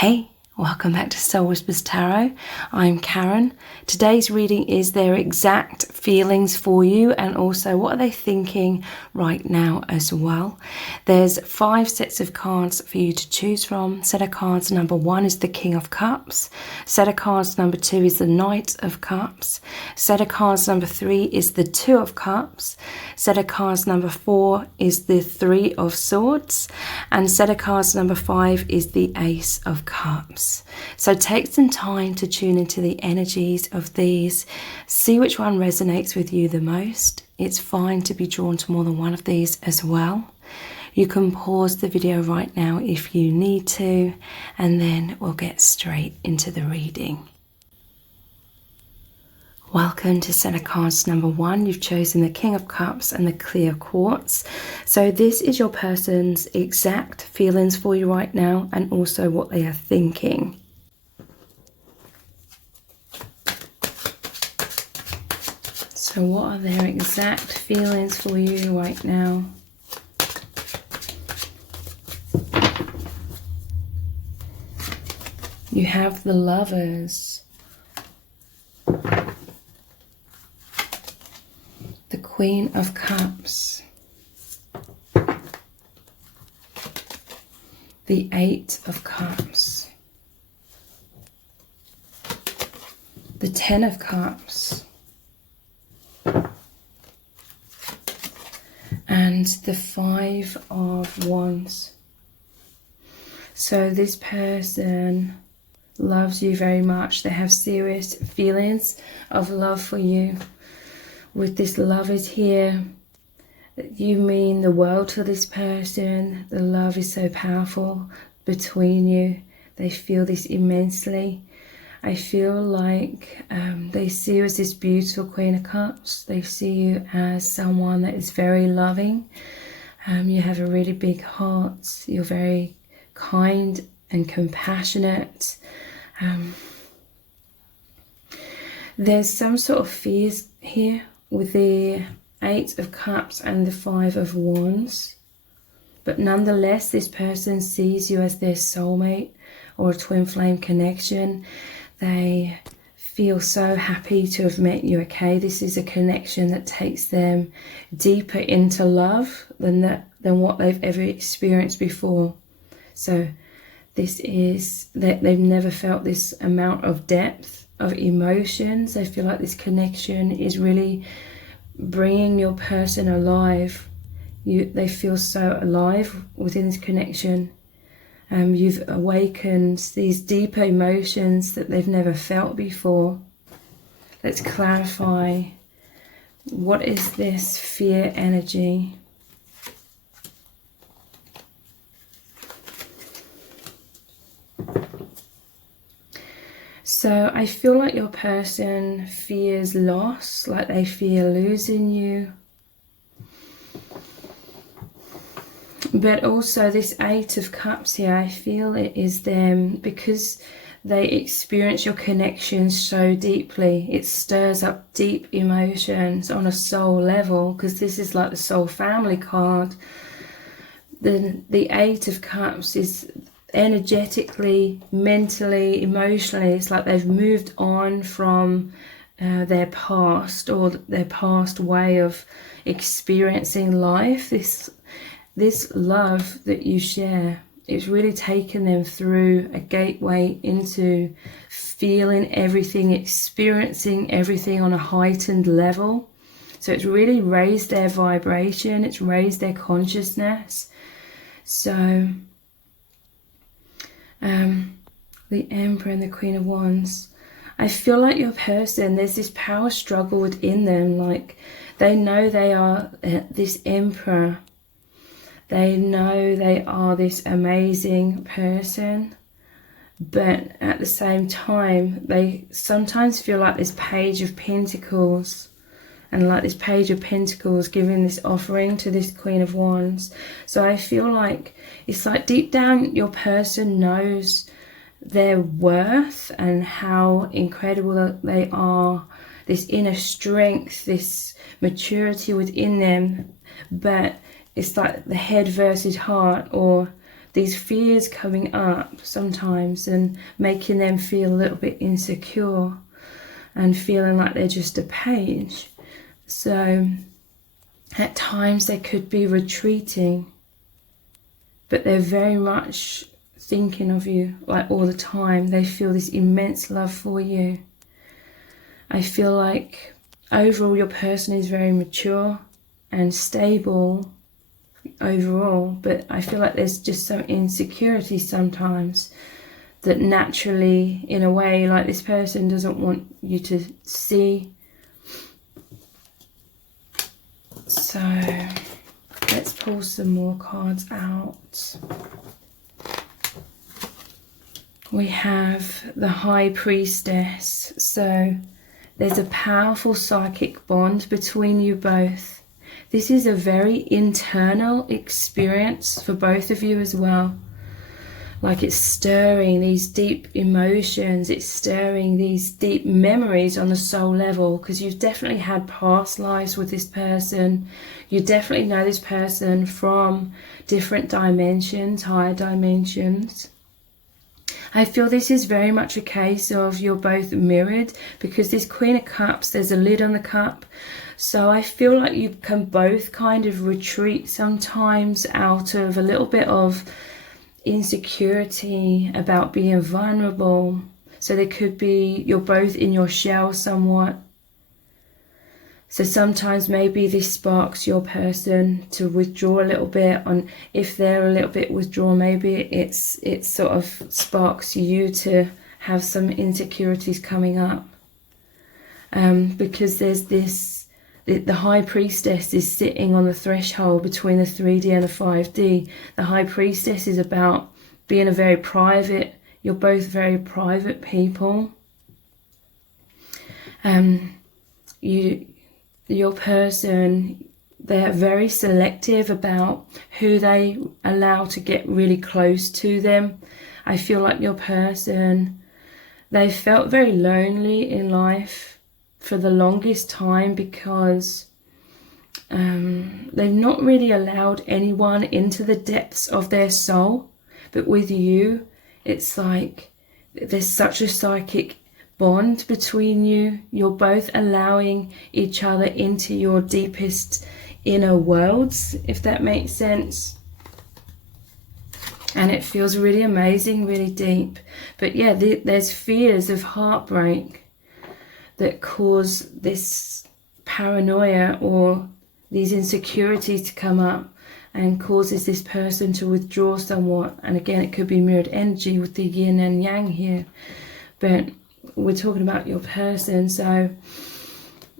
Hey, welcome back to Soul Whispers Tarot. I'm Karen. Today's reading is their exact feelings for you and also what are they thinking right now as well. There's 5 sets of cards for you to choose from. Set of cards number 1 is the King of Cups. Set of cards number 2 is the Knight of Cups. Set of cards number 3 is the Two of Cups. Set of cards number 4 is the Three of Swords. And set of cards number 5 is the Ace of Cups. So take some time to tune into the energies of these. See which one resonates with you the most. It's fine to be drawn to more than one of these as well. You can pause the video right now if you need to, and then we'll get straight into the reading. Welcome to set of cards number 1. You've chosen the King of Cups and the Clear Quartz. So this is your person's exact feelings for you right now and also what they are thinking. So what are their exact feelings for you right now? You have the Lovers. The Queen of Cups, the Eight of Cups, the Ten of Cups, and the Five of Wands. So this person loves you very much. They have serious feelings of love for you. With this Lovers here, you mean the world to this person. The love is so powerful between you. They feel this immensely. I feel like they see you as this beautiful Queen of Cups. They see you as someone that is very loving. You have a really big heart. You're very kind and compassionate. There's some sort of fears here with the Eight of Cups and the Five of Wands. But nonetheless, this person sees you as their soulmate or a twin flame connection. They feel so happy to have met you, okay? This is a connection that takes them deeper into love than what they've ever experienced before. So this is that they've never felt this amount of depth of emotions. I feel like this connection is really bringing your person alive. They feel so alive within this connection. You've awakened these deeper emotions that they've never felt before. Let's clarify, what is this fear energy? So I feel like your person fears loss, like they fear losing you. But also this Eight of Cups here, I feel it is them because they experience your connection so deeply. It stirs up deep emotions on a soul level, because this is like the soul family card. The Eight of Cups is energetically, mentally, emotionally, it's like they've moved on from their past or their past way of experiencing life. This love that you share, it's really taken them through a gateway into feeling everything, experiencing everything on a heightened level. So it's really raised their vibration, it's raised their consciousness. So the Emperor and the Queen of Wands. I feel like your person, there's this power struggle within them. Like they know they are this Emperor. They know they are this amazing person. But at the same time, they sometimes feel like this Page of Pentacles. And like this Page of Pentacles giving this offering to this Queen of Wands. So I feel like it's like deep down your person knows their worth and how incredible they are. This inner strength, this maturity within them. But it's like the head versus heart, or these fears coming up sometimes and making them feel a little bit insecure and feeling like they're just a page. So at times they could be retreating, but they're very much thinking of you, like all the time. They feel this immense love for you. I feel like overall your person is very mature and stable overall, but I feel like there's just some insecurity sometimes that naturally, in a way, like this person doesn't want you to see. So let's pull some more cards out. We have the High Priestess. So there's a powerful psychic bond between you both. This is a very internal experience for both of you as well. Like it's stirring these deep emotions, it's stirring these deep memories on the soul level, because you've definitely had past lives with this person. You definitely know this person from different dimensions, higher dimensions. I feel this is very much a case of you're both mirrored, because this Queen of Cups, there's a lid on the cup. So I feel like you can both kind of retreat sometimes out of a little bit of insecurity about being vulnerable. So there could be, you're both in your shell somewhat. So sometimes maybe this sparks your person to withdraw a little bit. On if they're a little bit withdrawn, maybe it sort of sparks you to have some insecurities coming up. Because there's this, the High Priestess is sitting on the threshold between the 3D and the 5D. The High Priestess is about being a very private, you're both very private people. Your person, they're very selective about who they allow to get really close to them. I feel like your person, they felt very lonely in life for the longest time, because they've not really allowed anyone into the depths of their soul. But with you, it's like there's such a psychic bond between you. You're both allowing each other into your deepest inner worlds, if that makes sense. And it feels really amazing, really deep. But yeah, there's fears of heartbreak that cause this paranoia or these insecurities to come up and causes this person to withdraw somewhat. And again, it could be mirrored energy with the yin and yang here. But we're talking about your person. So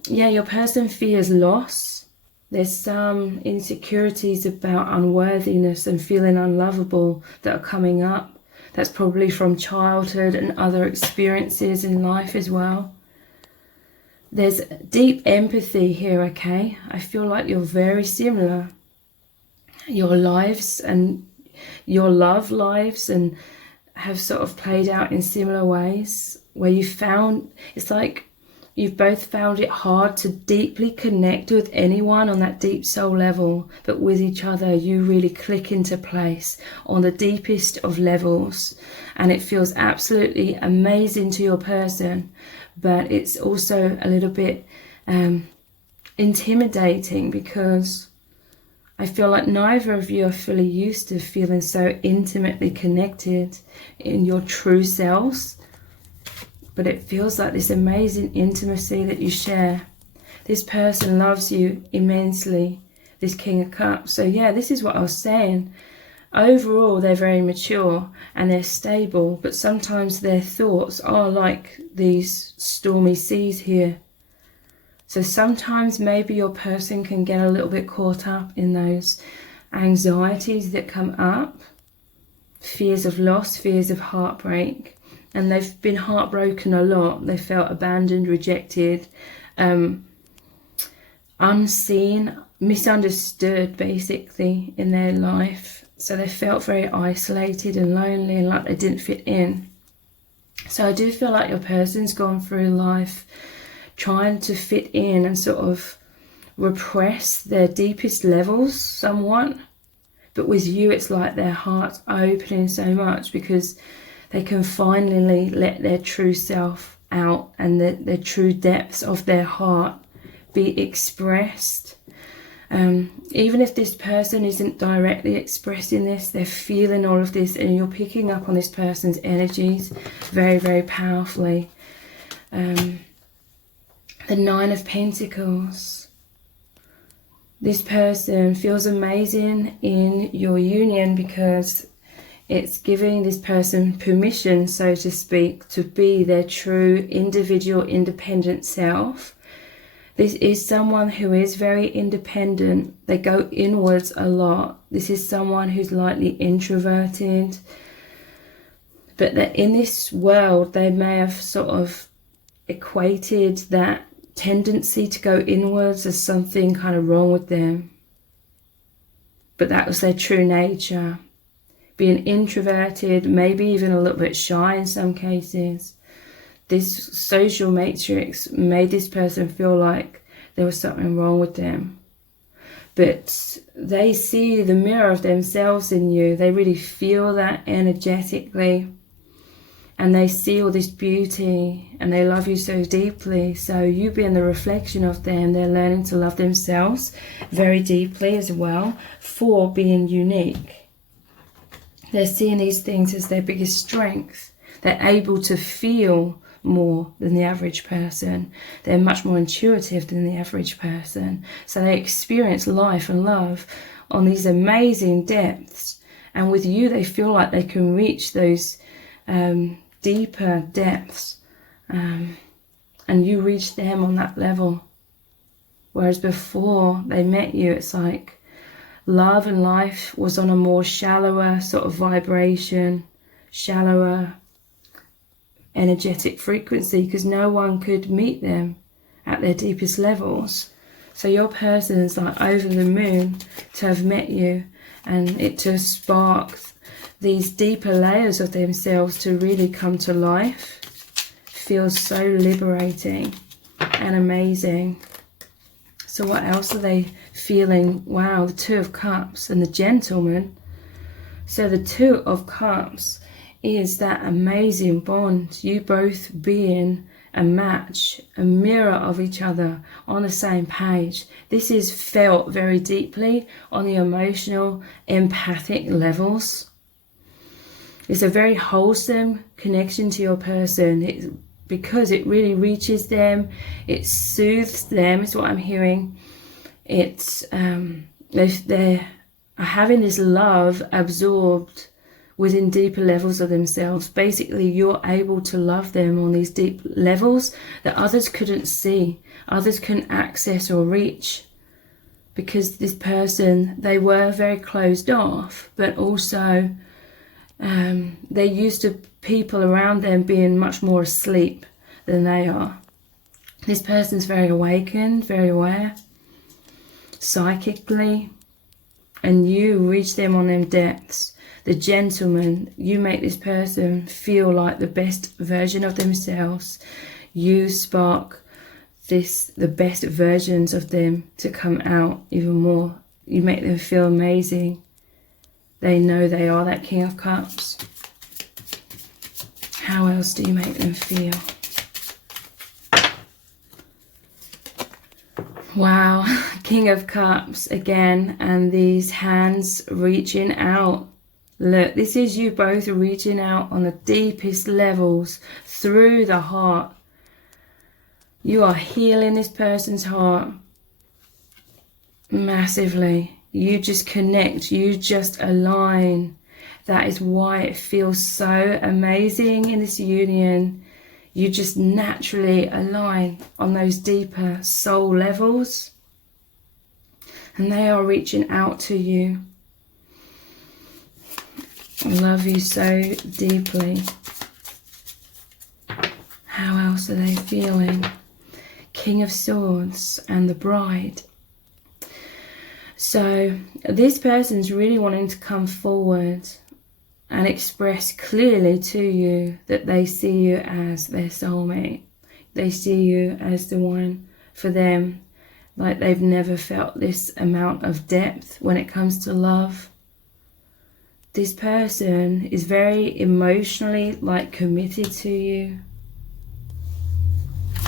yeah, your person fears loss. There's some insecurities about unworthiness and feeling unlovable that are coming up. That's probably from childhood and other experiences in life as well. There's deep empathy here, okay? I feel like you're very similar. Your lives and your love lives and have sort of played out in similar ways, where you found, it's like you've both found it hard to deeply connect with anyone on that deep soul level, but with each other you really click into place on the deepest of levels, and it feels absolutely amazing to your person. But it's also a little bit intimidating, because I feel like neither of you are fully used to feeling so intimately connected in your true selves. But it feels like this amazing intimacy that you share. This person loves you immensely, this King of Cups. So yeah, this is what I was saying. Overall, they're very mature and they're stable, but sometimes their thoughts are like these stormy seas here. So sometimes maybe your person can get a little bit caught up in those anxieties that come up, fears of loss, fears of heartbreak, and they've been heartbroken a lot. They felt abandoned, rejected, unseen, misunderstood basically in their life. So they felt very isolated and lonely and like they didn't fit in. So I do feel like your person's gone through life trying to fit in and sort of repress their deepest levels somewhat, But with you, it's like their heart's opening so much because they can finally let their true self out and the true depths of their heart be expressed. Even if this person isn't directly expressing this, they're feeling all of this, and you're picking up on this person's energies very, very powerfully. The Nine of Pentacles. This person feels amazing in your union because it's giving this person permission, so to speak, to be their true individual, independent self. This is someone who is very independent. They go inwards a lot. This is someone who's lightly introverted. But that in this world, they may have sort of equated that tendency to go inwards as something kind of wrong with them. But that was their true nature. Being introverted, maybe even a little bit shy in some cases. This social matrix made this person feel like there was something wrong with them. But they see the mirror of themselves in you. They really feel that energetically. And they see all this beauty and they love you so deeply. So you being the reflection of them, they're learning to love themselves very deeply as well for being unique. They're seeing these things as their biggest strength. They're able to feel more than the average person. They're much more intuitive than the average person. So they experience life and love on these amazing depths. And with you, they feel like they can reach those deeper depths. And you reach them on that level. Whereas before they met you, it's like love and life was on a more shallower sort of vibration, shallower energetic frequency, because no one could meet them at their deepest levels. So your person is like over the moon to have met you, and it to spark these deeper layers of themselves to really come to life. Feels so liberating and amazing. So what else are they feeling? Wow, the Two of Cups and the Gentleman. So the Two of Cups is that amazing bond, you both being a match, a mirror of each other on the same page. This is felt very deeply on the emotional, empathic levels. It's a very wholesome connection to your person because it really reaches them, it soothes them, is what I'm hearing. It's they're having this love absorbed within deeper levels of themselves. Basically, you're able to love them on these deep levels that others couldn't see, others couldn't access or reach, because this person, they were very closed off, but also they're used to people around them being much more asleep than they are. This person's very awakened, very aware, psychically, and you reach them on them depths. The Gentleman, you make this person feel like the best version of themselves. You spark the best versions of them to come out even more. You make them feel amazing. They know they are that King of Cups. How else do you make them feel? Wow, King of Cups again, and these hands reaching out. Look, this is you both reaching out on the deepest levels through the heart. You are healing this person's heart massively. You just connect, you just align. That is why it feels so amazing in this union. You just naturally align on those deeper soul levels. And they are reaching out to you. I love you so deeply. How else are they feeling? King of Swords and the Bride. So this person's really wanting to come forward and express clearly to you that they see you as their soulmate. They see you as the one for them. Like they've never felt this amount of depth when it comes to love. this person is very emotionally like committed to you.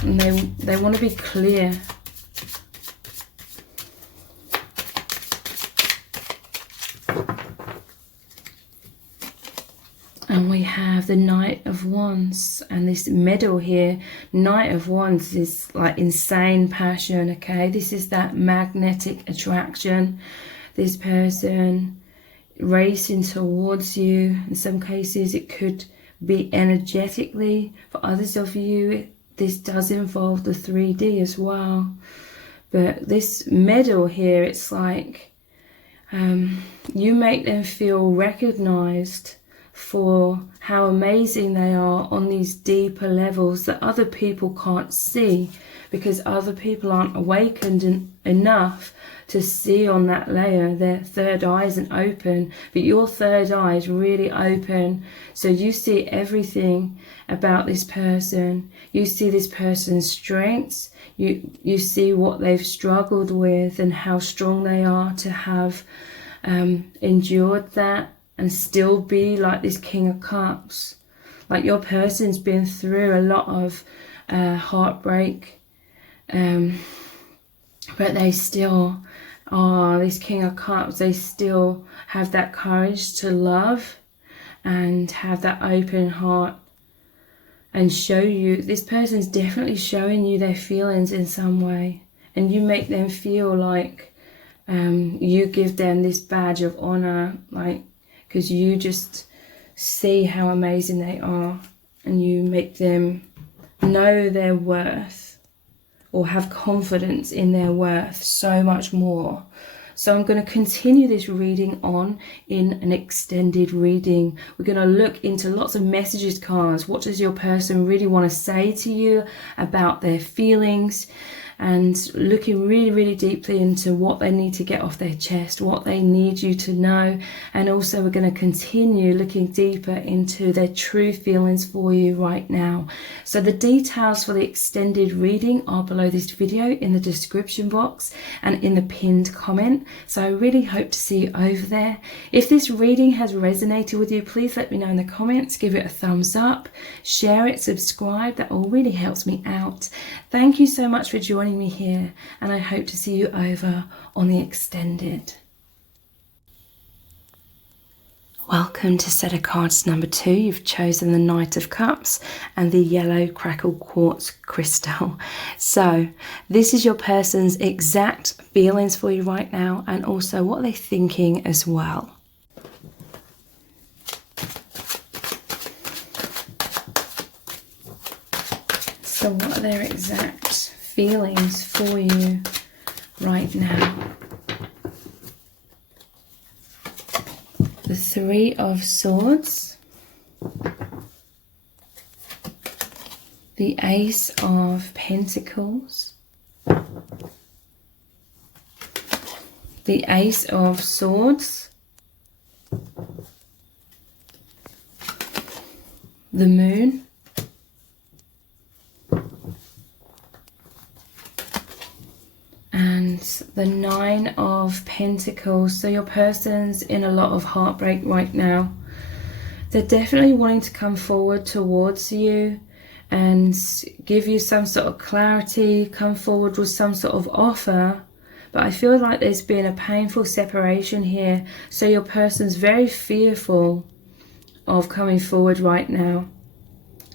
And they want to be clear. And we have the Knight of Wands and this medal here. Knight of Wands is like insane passion, okay? This is that magnetic attraction. This person racing towards you. In some cases it could be energetically. For others of you, this does involve the 3D as well. But this medal here, it's like you make them feel recognized for how amazing they are on these deeper levels that other people can't see, because other people aren't awakened enough to see on that layer. Their third eye isn't open, but your third eye is really open, so you see everything about this person. You see this person's strengths, you see what they've struggled with and how strong they are to have endured that and still be like this King of Cups. Like your person's been through a lot of heartbreak, but they still are this King of Cups. They still have that courage to love and have that open heart and show you. This person's definitely showing you their feelings in some way, and you make them feel like you give them this badge of honor, like, because you just see how amazing they are and you make them know their worth or have confidence in their worth so much more. So I'm going to continue this reading on in an extended reading. We're going to look into lots of messages cards. What does your person really want to say to you about their feelings? And looking really, really deeply into what they need to get off their chest, what they need you to know. And also we're going to continue looking deeper into their true feelings for you right now. So the details for the extended reading are below this video in the description box and in the pinned comment. So I really hope to see you over there. If this reading has resonated with you, please let me know in the comments. Give it a thumbs up, share it, subscribe. That all really helps me out. Thank you so much for joining me here, and I hope to see you over on the extended. Welcome to set of cards number 2. You've chosen the Knight of Cups and the yellow crackle quartz crystal. So this is your person's exact feelings for you right now, and also what they're thinking as well. So what are their exact feelings for you right now? The 3 of Swords, the Ace of Pentacles, the Ace of Swords, the Moon, and the 9 of Pentacles. So your person's in a lot of heartbreak right now. They're definitely wanting to come forward towards you and give you some sort of clarity, come forward with some sort of offer. But I feel like there's been a painful separation here. So your person's very fearful of coming forward right now.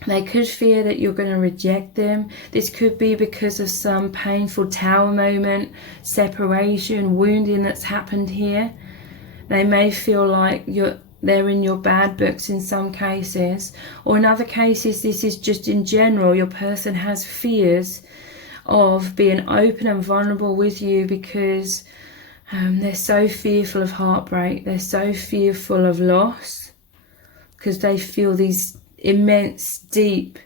They could fear that you're going to reject them. This could be because of some painful tower moment, separation, wounding that's happened here. They may feel like they're in your bad books in some cases. Or in other cases, this is just in general. Your person has fears of being open and vulnerable with you because they're so fearful of heartbreak. They're so fearful of loss because they feel these immense, deep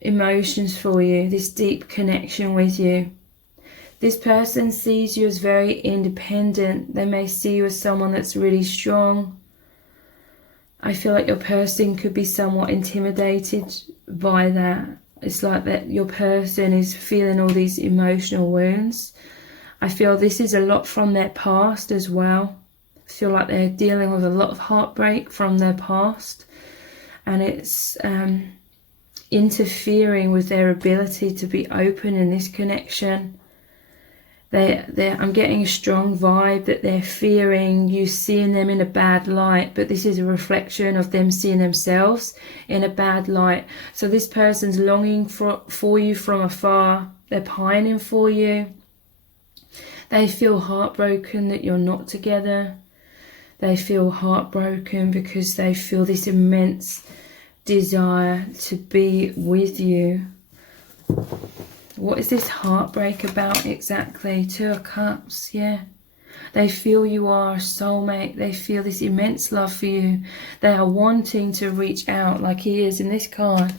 emotions for you, this deep connection with you. This person sees you as very independent. They may see you as someone that's really strong. I feel like your person could be somewhat intimidated by that. It's like that your person is feeling all these emotional wounds. I feel this is a lot from their past as well. feel like they're dealing with a lot of heartbreak from their past, and it's interfering with their ability to be open in this connection. I'm getting a strong vibe that they're fearing you seeing them in a bad light, but this is a reflection of them seeing themselves in a bad light. So this person's longing for you from afar. They're pining for you. They feel heartbroken that you're not together. They feel heartbroken because they feel this immense desire to be with you. What is this heartbreak about exactly? Two of Cups, yeah. They feel you are a soulmate. They feel this immense love for you. They are wanting to reach out, like he is in this card,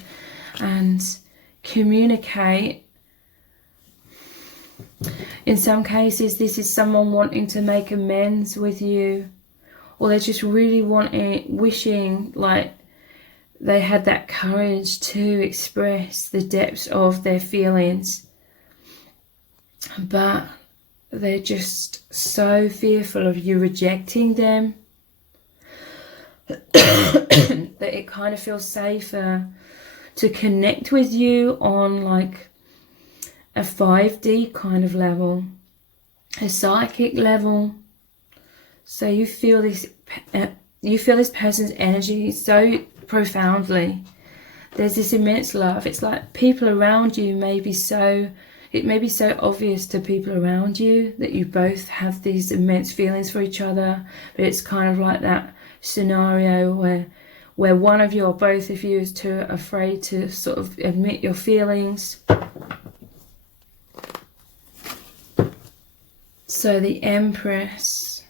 and communicate. In some cases, this is someone wanting to make amends with you, or they're just really wishing like they had that courage to express the depths of their feelings, but they're just so fearful of you rejecting them that it kind of feels safer to connect with you on like a 5D kind of level, a psychic level. So you feel this person's energy so profoundly. There's this immense love. It's like people around you it may be so obvious to people around you that you both have these immense feelings for each other, but it's kind of like that scenario where one of you or both of you is too afraid to sort of admit your feelings. So the Empress,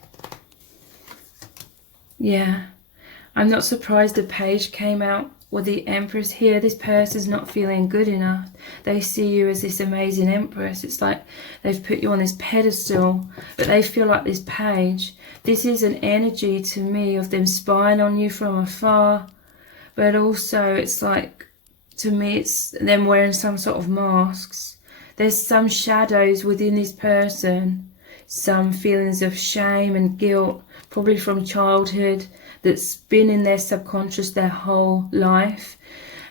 yeah, I'm not surprised the Page came out with the Empress here. This person's not feeling good enough. They see you as this amazing Empress. It's like they've put you on this pedestal, but they feel like this Page. This is an energy to me of them spying on you from afar, but also it's like, to me, it's them wearing some sort of masks. There's some shadows within this person, some feelings of shame and guilt, probably from childhood, that's been in their subconscious their whole life,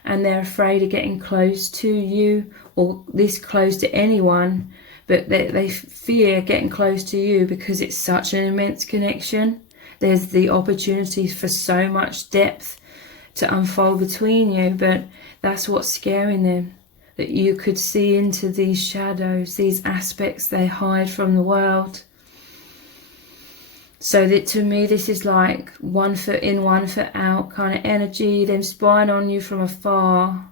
and they're afraid of getting close to you or this close to anyone, but they fear getting close to you because it's such an immense connection. There's the opportunity for so much depth to unfold between you, but that's what's scaring them, that you could see into these shadows, these aspects they hide from the world. So that, to me, this is like 1 foot in, 1 foot out kind of energy, them spying on you from afar.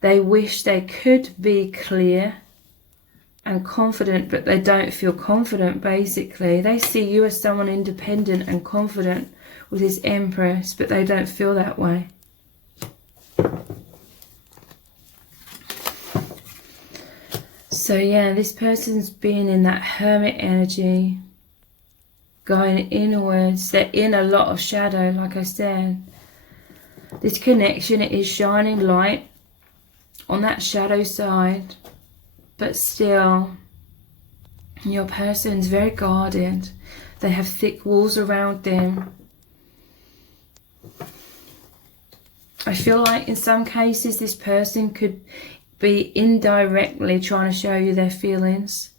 They wish they could be clear and confident, but they don't feel confident, basically. They see you as someone independent and confident with this Empress, but they don't feel that way. So yeah, this person's been in that Hermit energy, going inwards. They're in a lot of shadow, like I said. This connection is shining light on that shadow side, but still your person's very guarded. They have thick walls around them. I feel like in some cases this person could be indirectly trying to show you their feelings.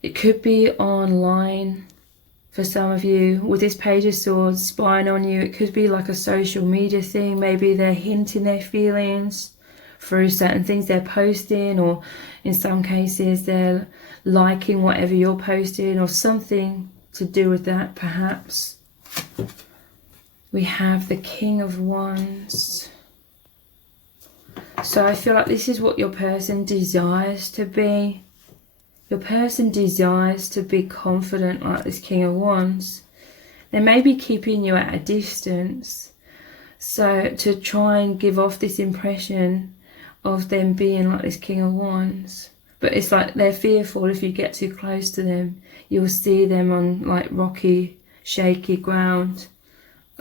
It could be online for some of you. With this Page of Swords spying on you, it could be like a social media thing. Maybe they're hinting their feelings through certain things they're posting, or in some cases they're liking whatever you're posting, or something to do with that, perhaps. We have the King of Wands. So I feel like this is what your person desires to be. Your person desires to be confident, like this King of Wands. They may be keeping you at a distance, so to try and give off this impression of them being like this King of Wands. But it's like they're fearful if you get too close to them, you'll see them on like rocky, shaky ground.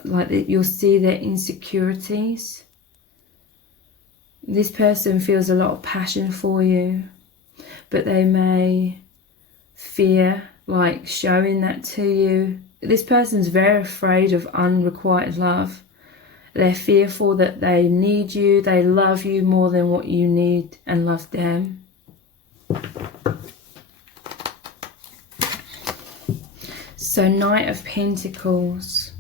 Like you'll see their insecurities. This person feels a lot of passion for you, but they may fear like showing that to you. This person's very afraid of unrequited love. They're fearful that they need you, they love you more than what you need and love them. So Knight of Pentacles.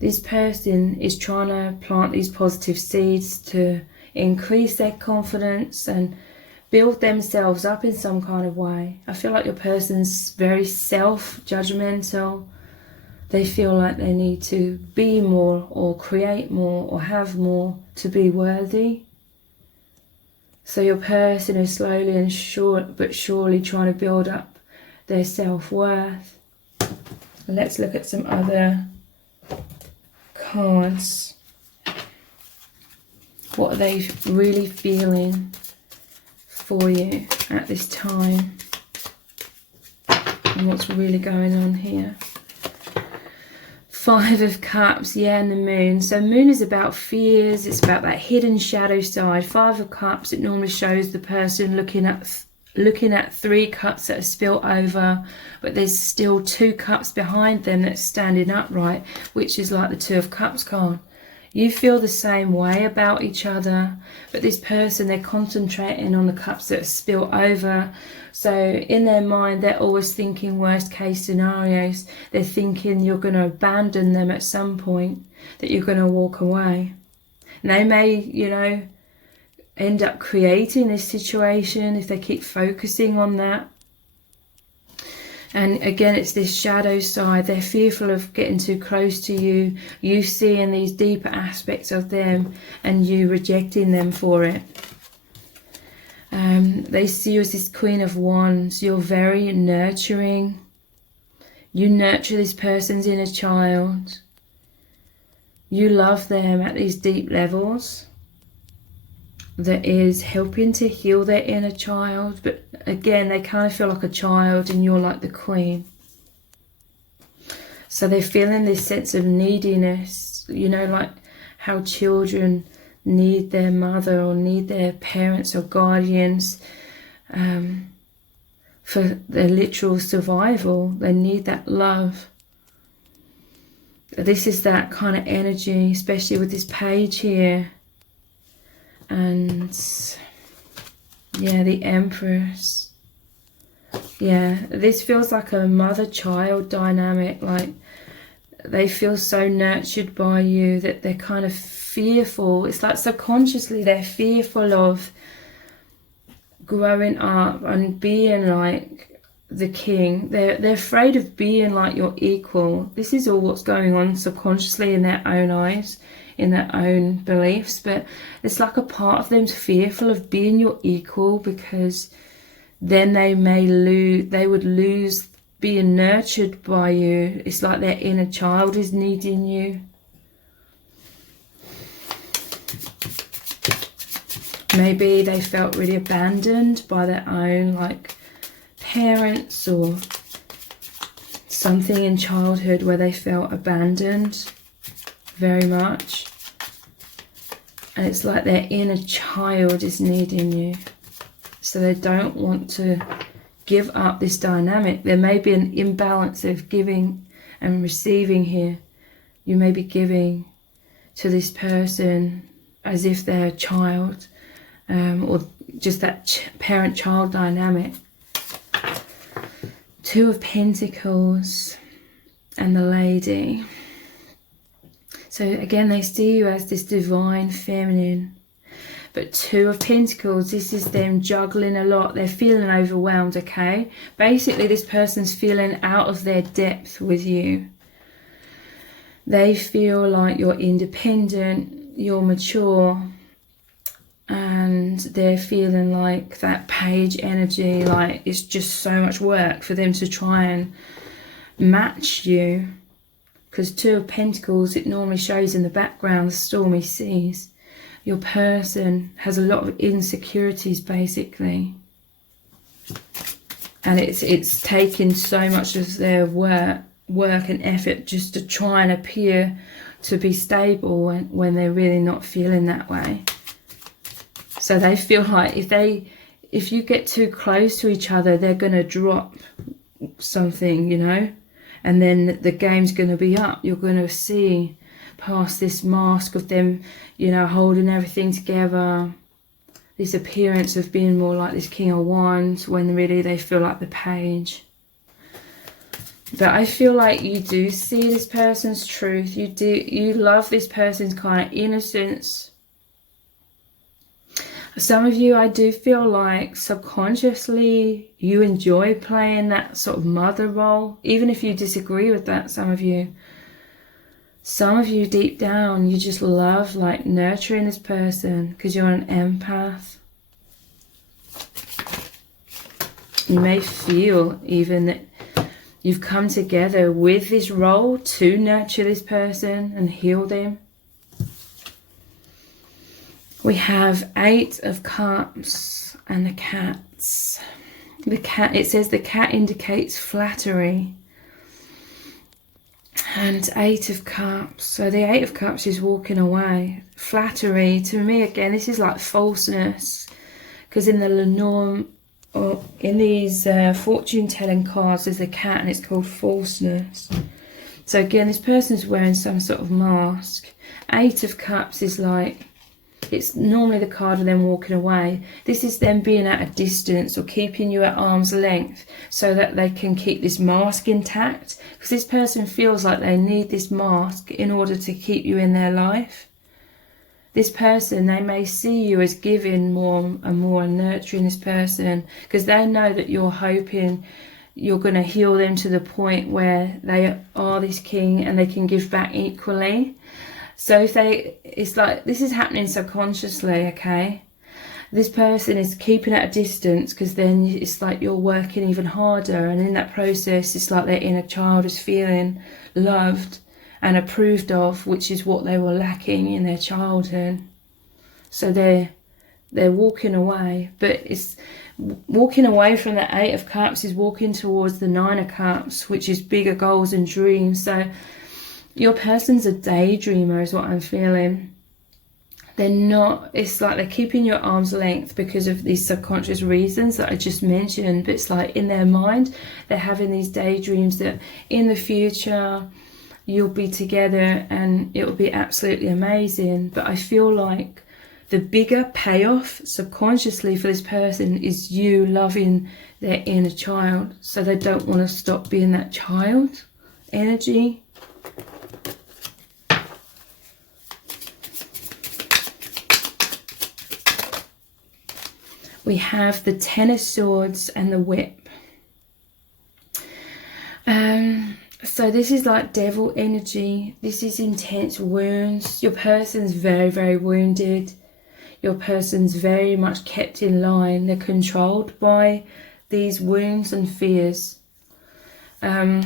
This person is trying to plant these positive seeds to increase their confidence and build themselves up in some kind of way. I feel like your person's very self-judgmental. They feel like they need to be more or create more or have more to be worthy. So your person is slowly and surely trying to build up their self-worth. Let's look at some other cards. What are they really feeling for you at this time? And what's really going on here? Five of Cups, yeah, and the Moon. So Moon is about fears. It's about that hidden shadow side. Five of Cups, it normally shows the person looking at 3 cups that are spilt over, but there's still 2 cups behind them that's standing upright, which is like the Two of Cups card. You feel the same way about each other, but this person, they're concentrating on the cups that are spilt over. So in their mind, they're always thinking worst case scenarios. They're thinking you're going to abandon them at some point, that you're going to walk away. And they may, you know, end up creating this situation if they keep focusing on that. And again, it's this shadow side. They're fearful of getting too close to you, you seeing these deeper aspects of them and you rejecting them for it. They see you as this Queen of Wands. You're very nurturing. You nurture this person's inner child. You love them at these deep levels. That is helping to heal their inner child, but again, they kind of feel like a child and you're like the queen. So they're feeling this sense of neediness, you know, like how children need their mother or need their parents or guardians for their literal survival. They need that love. This is that kind of energy, especially with this page here. And yeah, the Empress. Yeah, this feels like a mother-child dynamic. Like they feel so nurtured by you that they're kind of fearful. It's like subconsciously they're fearful of growing up and being like the king. They're afraid of being like your equal. This is all what's going on subconsciously in their own eyes, in their own beliefs, but it's like a part of them's fearful of being your equal, because then they would lose being nurtured by you. It's like their inner child is needing you. Maybe they felt really abandoned by their own like parents, or something in childhood where they felt abandoned very much. And it's like their inner child is needing you. So they don't want to give up this dynamic. There may be an imbalance of giving and receiving here. You may be giving to this person as if they're a child, or just that parent-child dynamic. Two of Pentacles and the Lady. So again, they see you as this divine feminine. But Two of Pentacles, this is them juggling a lot. They're feeling overwhelmed, okay? Basically, this person's feeling out of their depth with you. They feel like you're independent, you're mature, and they're feeling like that page energy, like it's just so much work for them to try and match you. Because Two of Pentacles, it normally shows in the background the stormy seas. Your person has a lot of insecurities, basically. And it's taken so much of their work and effort just to try and appear to be stable when they're really not feeling that way. So they feel like if you get too close to each other, they're going to drop something, you know, and then the game's going to be up. You're going to see past this mask of them, you know, holding everything together, this appearance of being more like this King of Wands when really they feel like the Page. But I feel like you do see this person's truth. You love this person's kind of innocence. Some of you, I do feel like subconsciously you enjoy playing that sort of mother role, even if you disagree with that, some of you. Some of you deep down, you just love like nurturing this person because you're an empath. You may feel even that you've come together with this role to nurture this person and heal them. We have 8 of Cups and the Cats. The cat, it says the cat indicates flattery. And 8 of Cups. So the 8 of Cups is walking away. Flattery, to me again, this is like falseness. Because in the Lenormand, or in these fortune telling cards, there's a cat and it's called falseness. So again, this person's wearing some sort of mask. 8 of Cups is like, it's normally the card of them walking away. This is them being at a distance or keeping you at arm's length so that they can keep this mask intact. Because this person feels like they need this mask in order to keep you in their life. This person, they may see you as giving more and more and nurturing this person because they know that you're hoping you're going to heal them to the point where they are this king and they can give back equally. So if it's like, this is happening subconsciously, okay? This person is keeping at a distance because then it's like you're working even harder, and in that process it's like their inner child is feeling loved and approved of, which is what they were lacking in their childhood. So they're walking away, but it's walking away from the 8 of Cups is walking towards the 9 of Cups, which is bigger goals and dreams. So your person's a daydreamer is what I'm feeling. They're not, it's like they're keeping you at arm's length because of these subconscious reasons that I just mentioned, but it's like in their mind, they're having these daydreams that in the future you'll be together and it will be absolutely amazing. But I feel like the bigger payoff subconsciously for this person is you loving their inner child. So they don't want to stop being that child energy. We have the 10 of Swords and the Whip. So this is like devil energy. This is intense wounds. Your person's very, very wounded. Your person's very much kept in line. They're controlled by these wounds and fears. There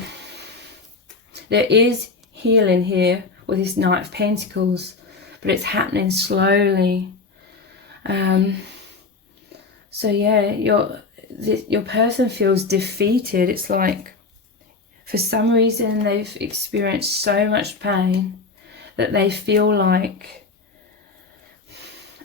is healing here with this Knight of Pentacles, but it's happening slowly. So yeah, your person feels defeated. It's like for some reason they've experienced so much pain that they feel like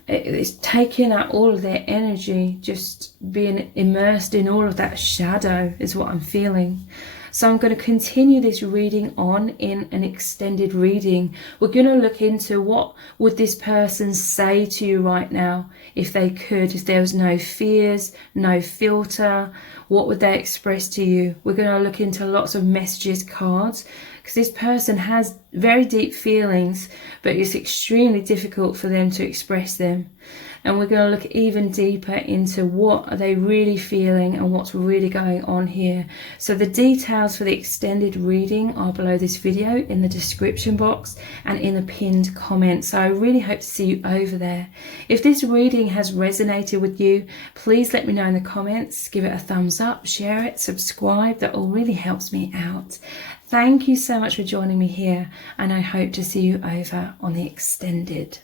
it's taking out all of their energy, just being immersed in all of that shadow is what I'm feeling. So I'm going to continue this reading on in an extended reading. We're going to look into what would this person say to you right now if they could, if there was no fears, no filter, what would they express to you? We're going to look into lots of messages cards because this person has very deep feelings, but it's extremely difficult for them to express them. And we're going to look even deeper into what are they really feeling and what's really going on here. So the details for the extended reading are below this video in the description box and in the pinned comment. So I really hope to see you over there. If this reading has resonated with you, please let me know in the comments. Give it a thumbs up, share it, subscribe. That all really helps me out. Thank you so much for joining me here, and I hope to see you over on the extended.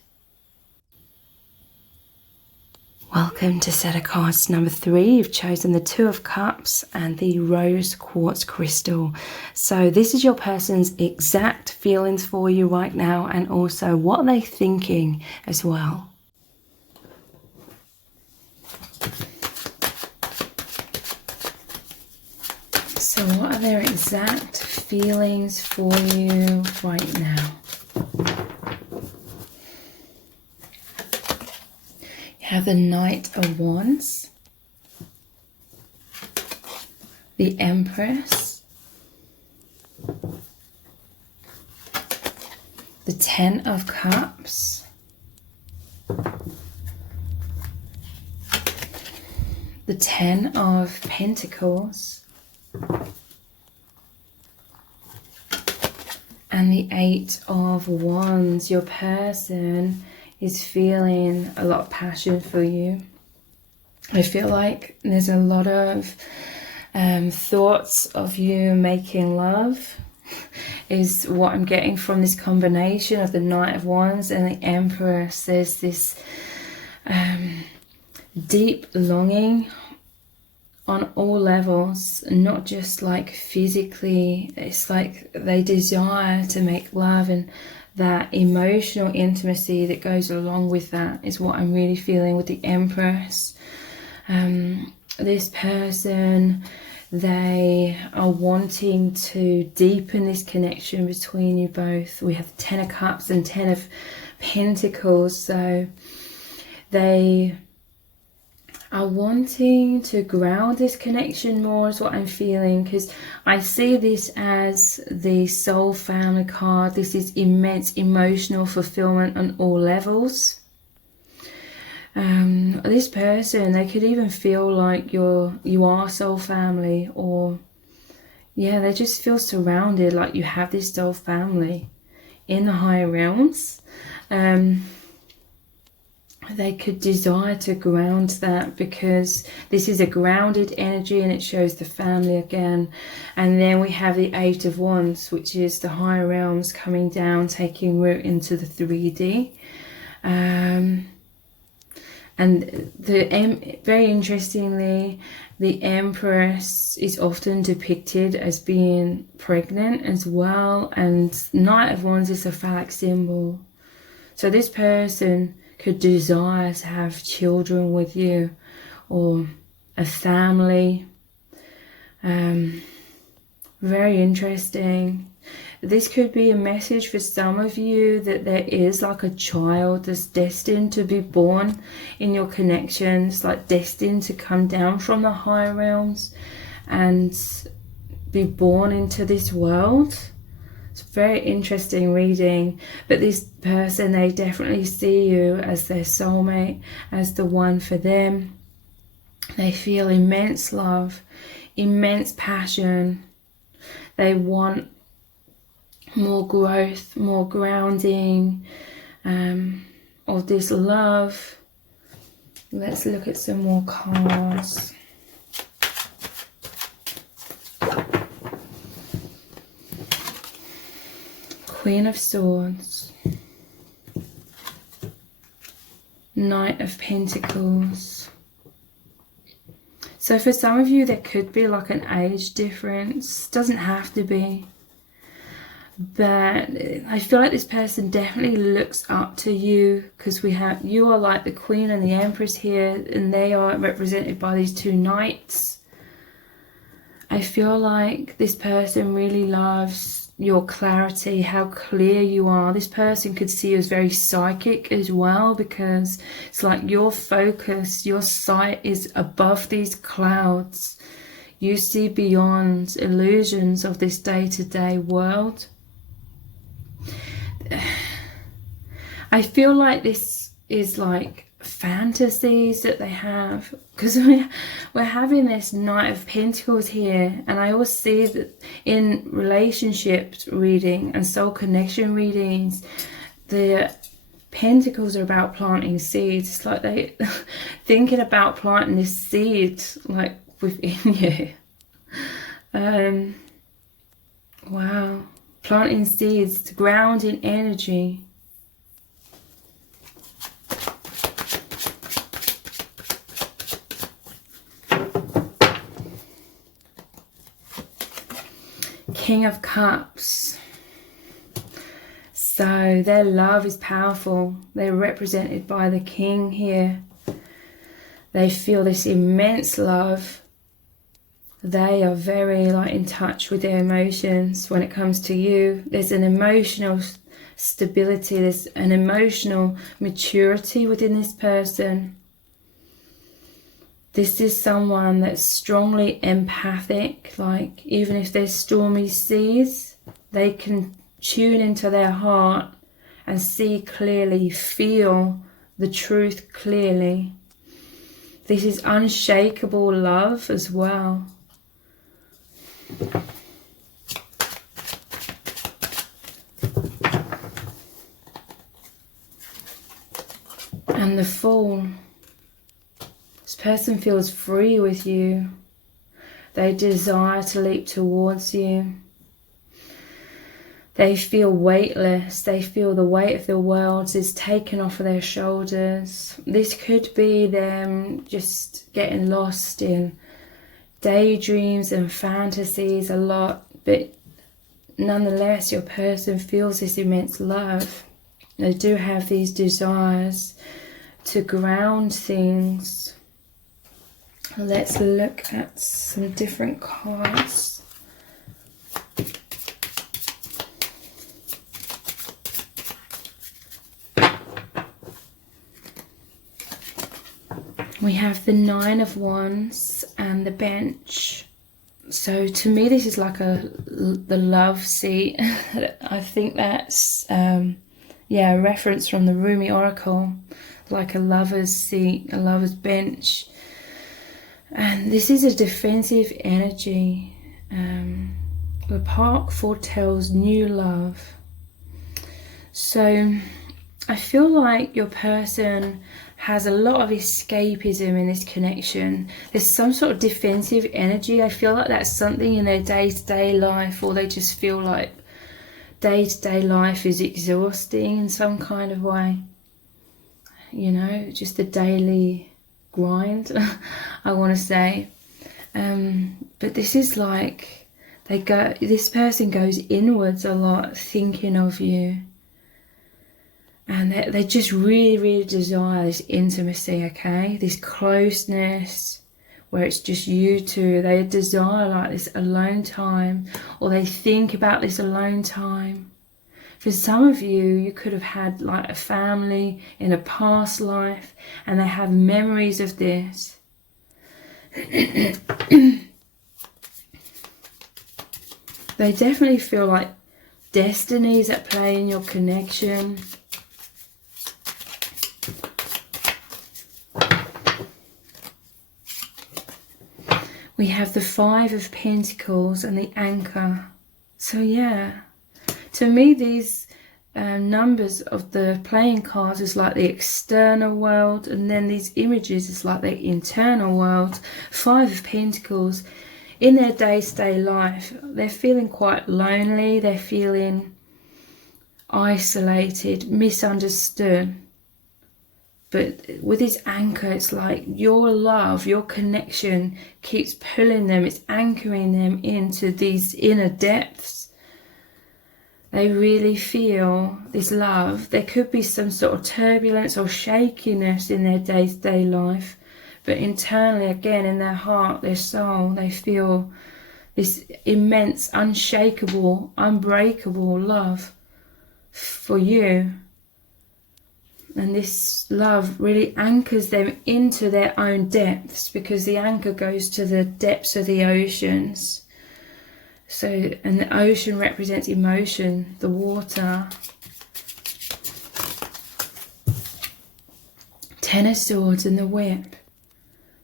Welcome to set of cards number 3. You've chosen the 2 of Cups and the rose quartz crystal. So this is your person's exact feelings for you right now, and also what are they thinking as well. So what are their exact feelings for you right now? You have the Knight of Wands, the Empress, the Ten of Cups, the Ten of Pentacles, and the Eight of Wands. Your person is feeling a lot of passion for you. I feel like there's a lot of thoughts of you making love is what I'm getting from this combination of the Knight of Wands and the Empress. There's this deep longing on all levels, not just like physically. It's like they desire to make love, and that emotional intimacy that goes along with that is what I'm really feeling with the Empress. This person, they are wanting to deepen this connection between you both. We have 10 of Cups and 10 of Pentacles, so they are wanting to ground this connection more is what I'm feeling, because I see this as the Soul Family card. This is immense emotional fulfillment on all levels. This person, they could even feel like you are soul family, or yeah, they just feel surrounded, like you have this soul family in the higher realms. They could desire to ground that, because this is a grounded energy and it shows the family again. And then we have the Eight of Wands, which is the higher realms coming down, taking root into the 3D. And very interestingly, the Empress is often depicted as being pregnant as well, and Knight of Wands is a phallic symbol. So this person could desire to have children with you, or a family. Very interesting. This could be a message for some of you that there is like a child that's destined to be born in your connections, like destined to come down from the higher realms and be born into this world. It's a very interesting reading, but this person, they definitely see you as their soulmate, as the one for them. They feel immense love, immense passion. They want more growth, more grounding of this love. Let's look at some more cards. Queen of Swords, Knight of Pentacles. So for some of you, there could be like an age difference. Doesn't have to be. But I feel like this person definitely looks up to you, because you are like the Queen and the Empress here, and they are represented by these two knights. I feel like this person really loves your clarity, how clear you are. This person could see you as very psychic as well, because it's like your focus, your sight is above these clouds. You see beyond illusions of this day-to-day world. I feel like this is like fantasies that they have, because we're having this Knight of Pentacles here, and I always see that in relationships reading and soul connection readings, the Pentacles are about planting seeds. It's like they thinking about planting this seed like within you. Wow. Planting seeds to ground in energy. King of Cups. So their love is powerful. They're represented by the King here. They feel this immense love. they are very like in touch with their emotions when it comes to you. There's an emotional stability, there's an emotional maturity within this person. This is someone that's strongly empathic, like even if there's stormy seas, they can tune into their heart and see clearly, feel the truth clearly. This is unshakable love as well. And the Fool. This person feels free with you. They desire to leap towards you. They feel weightless. They feel the weight of the world is taken off of their shoulders. This could be them just getting lost in daydreams and fantasies a lot, but nonetheless your person feels this immense love. They do have these desires to ground things. Let's look at some different cards. We have the Nine of Wands and the Bench. So to me this is like the love seat. I think that's a reference from the Rumi Oracle, like a lover's seat, a lover's bench. And this is a defensive energy. The Park foretells new love. So I feel like your person has a lot of escapism in this connection. There's some sort of defensive energy. I feel like that's something in their day-to-day life, or they just feel like day-to-day life is exhausting in some kind of way. You know, just the daily grind, I want to say. But this is like this person goes inwards a lot, thinking of you. And they just really, really desire this intimacy, okay? This closeness where it's just you two. They desire like this alone time, or they think about this alone time. For some of you, you could have had like a family in a past life and they have memories of this. They definitely feel like destiny is at play in your connection. We have the Five of Pentacles and the Anchor. So yeah, to me these numbers of the playing cards is like the external world, and then these images is like the internal world. Five of Pentacles, in their day-to-day life, they're feeling quite lonely, they're feeling isolated, misunderstood. But with this anchor, it's like your love, your connection keeps pulling them. It's anchoring them into these inner depths. They really feel this love. There could be some sort of turbulence or shakiness in their day-to-day life. But internally, again, in their heart, their soul, they feel this immense, unshakable, unbreakable love for you. And this love really anchors them into their own depths, because the anchor goes to the depths of the oceans. So, and the ocean represents emotion, the water. Ten of Swords and the Whip.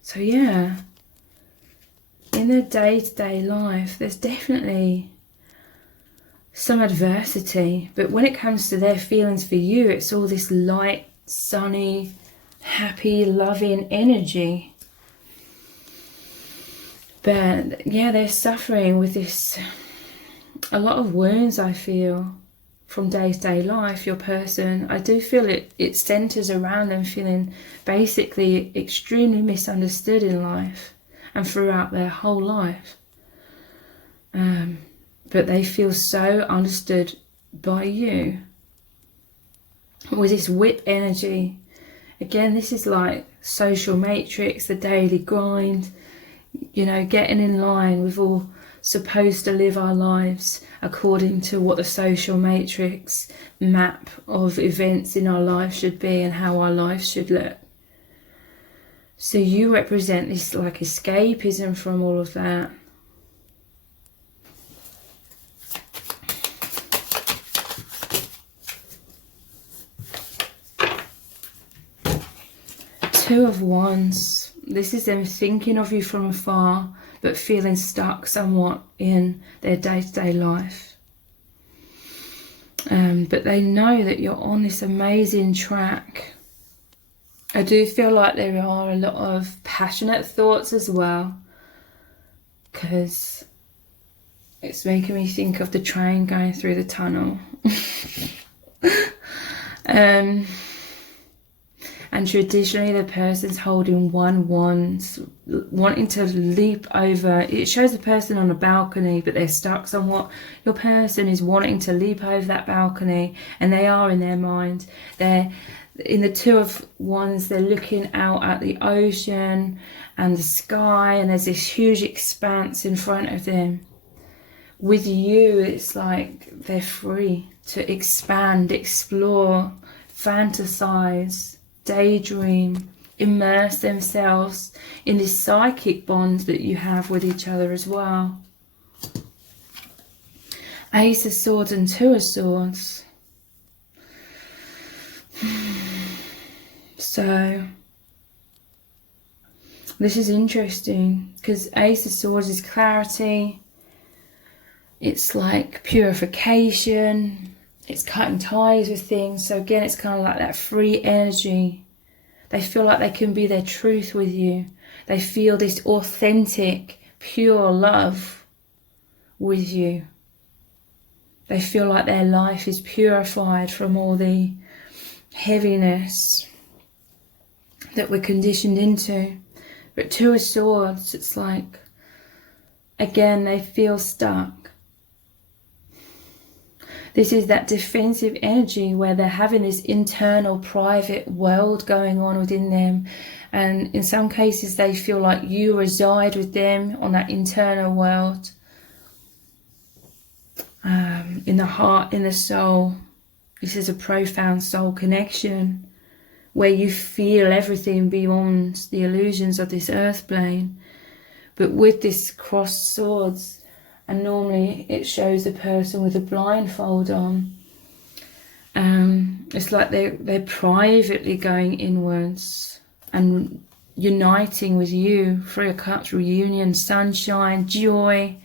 So yeah, in their day-to-day life, there's definitely some adversity, but when it comes to their feelings for you, it's all this light, sunny, happy, loving energy. But yeah, they're suffering with this, a lot of wounds, I feel, from day-to-day life. Your person, I do feel it centers around them feeling basically extremely misunderstood in life and throughout their whole life. But they feel so understood by you. With this Whip energy, again, this is like social matrix, the daily grind. you know, getting in line. We've all supposed to live our lives according to what the social matrix map of events in our life should be and how our life should look. So you represent this like escapism from all of that. Two of Wands. This is them thinking of you from afar, but feeling stuck somewhat in their day-to-day life. But they know that you're on this amazing track. I do feel like there are a lot of passionate thoughts as well, because it's making me think of the train going through the tunnel. And traditionally the person's holding one wand, wanting to leap over. It shows the person on a balcony, but they're stuck somewhat. Your person is wanting to leap over that balcony, and they are in their mind. They're in the Two of Wands, they're looking out at the ocean and the sky, and there's this huge expanse in front of them. With you, it's like they're free to expand, explore, fantasize, daydream, immerse themselves in this psychic bond that you have with each other as well. Ace of Swords and Two of Swords. So this is interesting because Ace of Swords is clarity. It's like purification. It's cutting ties with things. So again, it's kind of like that free energy. They feel like they can be their truth with you. They feel this authentic, pure love with you. They feel like their life is purified from all the heaviness that we're conditioned into. But Two of Swords, it's like, again, they feel stuck. This is that defensive energy where they're having this internal private world going on within them. And in some cases, they feel like you reside with them on that internal world. In the heart, in the soul. This is a profound soul connection where you feel everything beyond the illusions of this earth plane. But with this crossed swords, and normally it shows a person with a blindfold on. It's like they're privately going inwards and uniting with you. Three of Cups, reunion, sunshine, joy.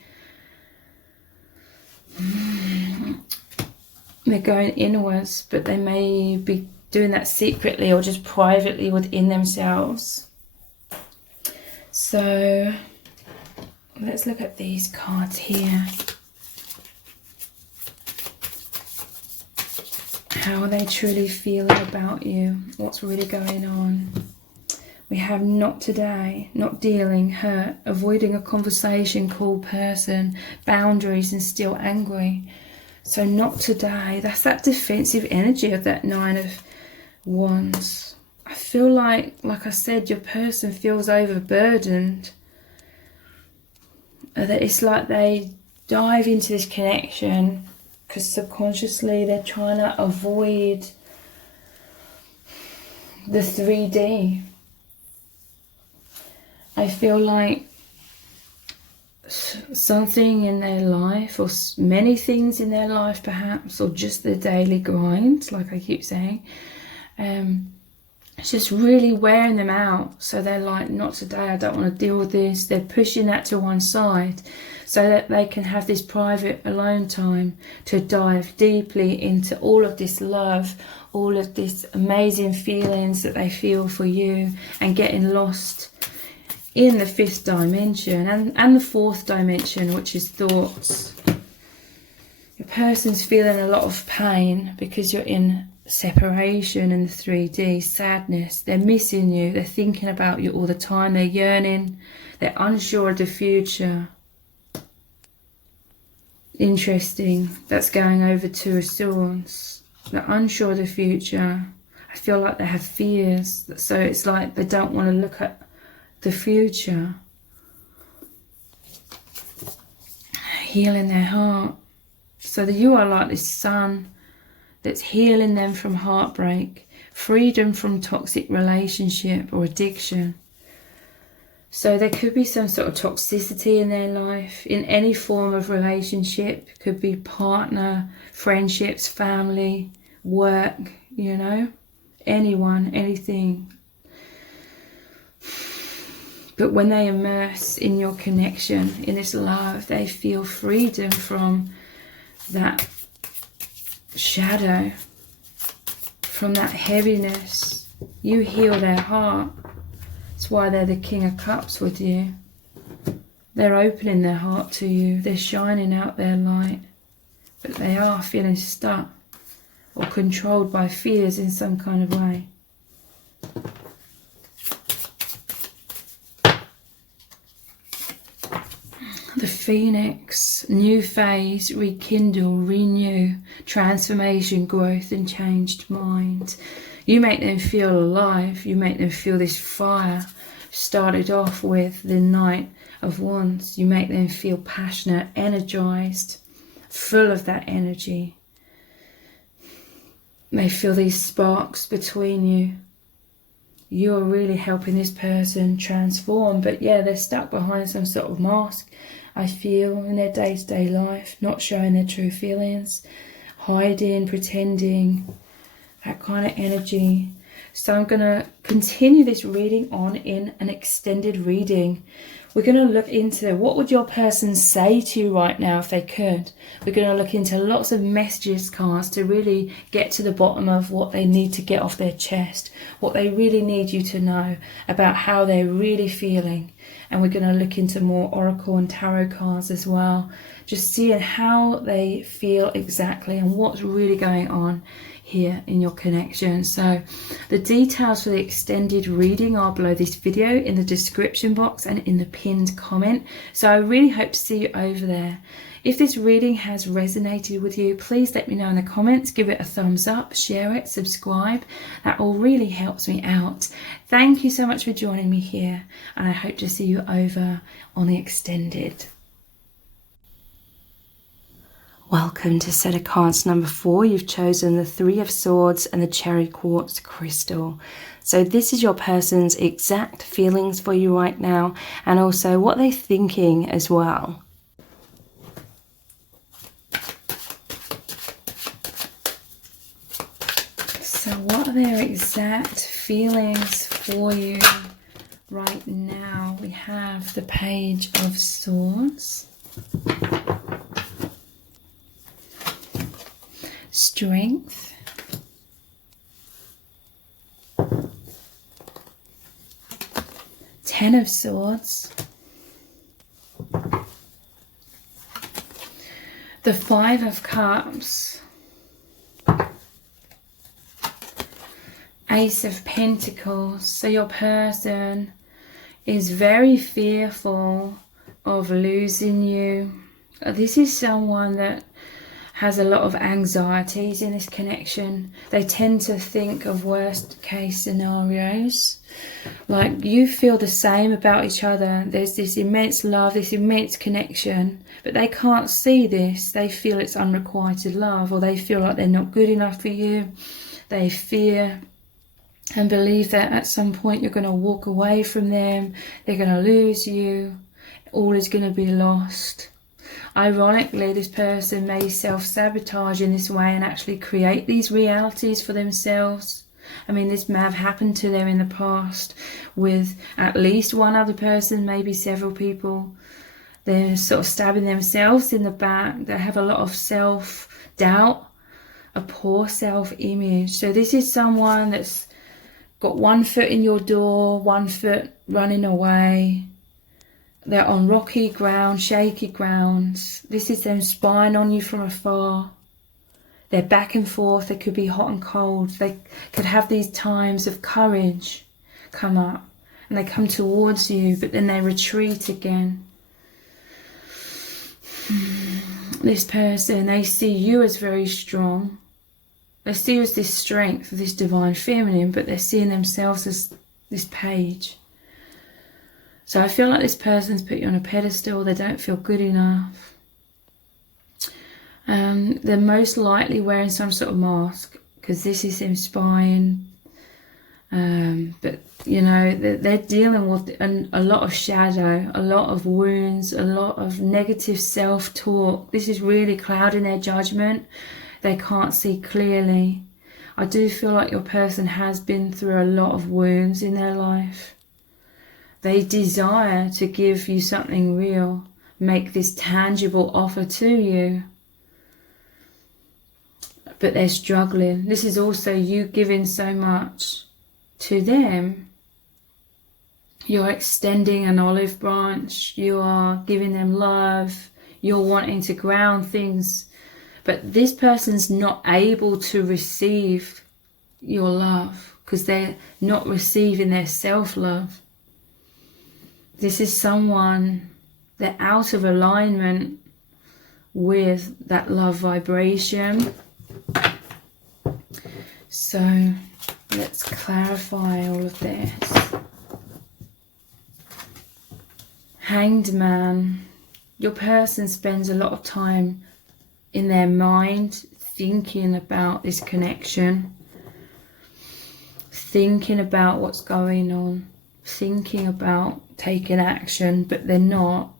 They're going inwards, but they may be doing that secretly or just privately within themselves. So let's look at these cards here. How are they truly feeling about you? What's really going on? We have not today, not dealing, hurt, avoiding a conversation, cool person, boundaries and still angry. So not today. That's that defensive energy of that Nine of Wands. I feel like I said, your person feels overburdened. That it's like they dive into this connection because subconsciously they're trying to avoid the 3D. I feel like something in their life, or many things in their life perhaps, or just the daily grind, like I keep saying, it's just really wearing them out. So they're like, not today, I don't want to deal with this. They're pushing that to one side so that they can have this private alone time to dive deeply into all of this love, all of this amazing feelings that they feel for you, and getting lost in the fifth dimension and the fourth dimension, which is thoughts. Your person's feeling a lot of pain because you're in separation in the 3D, sadness. They're missing you. They're thinking about you all the time. They're yearning. They're unsure of the future. Interesting. That's going over Two of Swords. They're unsure of the future. I feel like they have fears. So it's like they don't want to look at the future. healing their heart. So that you are like this sun that's healing them from heartbreak, freedom from toxic relationship or addiction. So there could be some sort of toxicity in their life, in any form of relationship. Could be partner, friendships, family, work, you know, anyone, anything. But when they immerse in your connection, in this love, they feel freedom from that shadow, from that heaviness. You heal their heart. That's why they're the King of Cups with you. They're opening their heart to you. They're shining out their light. But they are feeling stuck or controlled by fears in some kind of way. The Phoenix, new phase, rekindle, renew, transformation, growth and changed mind. You make them feel alive. You make them feel this fire. Started off with the Knight of Wands. You make them feel passionate, energized, full of that energy. They feel these sparks between you. You're really helping this person transform. But yeah, they're stuck behind some sort of mask, I feel, in their day-to-day life, not showing their true feelings, hiding, pretending, that kind of energy. So I'm going to continue this reading on in an extended reading. We're going to look into what would your person say to you right now if they could. We're going to look into lots of messages cards to really get to the bottom of what they need to get off their chest, what they really need you to know about how they're really feeling. And we're going to look into more oracle and tarot cards as well, just seeing how they feel exactly and what's really going on here in your connection. So the details for the extended reading are below this video in the description box and in the pinned comment. So I really hope to see you over there. If this reading has resonated with you, please let me know in the comments. Give it a thumbs up, share it, subscribe. That all really helps me out. Thank you so much for joining me here, and I hope to see you over on the extended. Welcome to set of cards number 4. You've chosen the 3 of Swords and the cherry quartz crystal. So this is your person's exact feelings for you right now, and also what they're thinking as well. So what are their exact feelings for you right now? We have the Page of Swords, Strength, Ten of Swords, the 5 of Cups, Ace of Pentacles. So your person is very fearful of losing you. This is someone that has a lot of anxieties in this connection. They tend to think of worst case scenarios. Like you feel the same about each other. There's this immense love, this immense connection, but they can't see this. They feel it's unrequited love, or they feel like they're not good enough for you. They fear and believe that at some point you're going to walk away from them. They're going to lose you. All is going to be lost. Ironically, this person may self-sabotage in this way and actually create these realities for themselves. I mean, this may have happened to them in the past with at least one other person, maybe several people. They're sort of stabbing themselves in the back. They have a lot of self-doubt, a poor self-image. So this is someone that's got one foot in your door, one foot running away. They're on rocky ground, shaky grounds. This is them spying on you from afar. They're back and forth. They could be hot and cold. They could have these times of courage come up, and they come towards you, but then they retreat again. This person, they see you as very strong. They see you as this strength, this divine feminine, but they're seeing themselves as this page. So I feel like this person's put you on a pedestal. They don't feel good enough. They're most likely wearing some sort of mask, because this is them spying. But you know, they're dealing with a lot of shadow, a lot of wounds, a lot of negative self-talk. This is really clouding their judgment. They can't see clearly. I do feel like your person has been through a lot of wounds in their life. They desire to give you something real, make this tangible offer to you, but they're struggling. This is also you giving so much to them. You're extending an olive branch, you are giving them love, you're wanting to ground things, but this person's not able to receive your love because they're not receiving their self-love. This is someone, they're out of alignment with that love vibration. So let's clarify all of this. Hanged Man. Your person spends a lot of time in their mind thinking about this connection, thinking about what's going on, thinking about taking action, but they're not.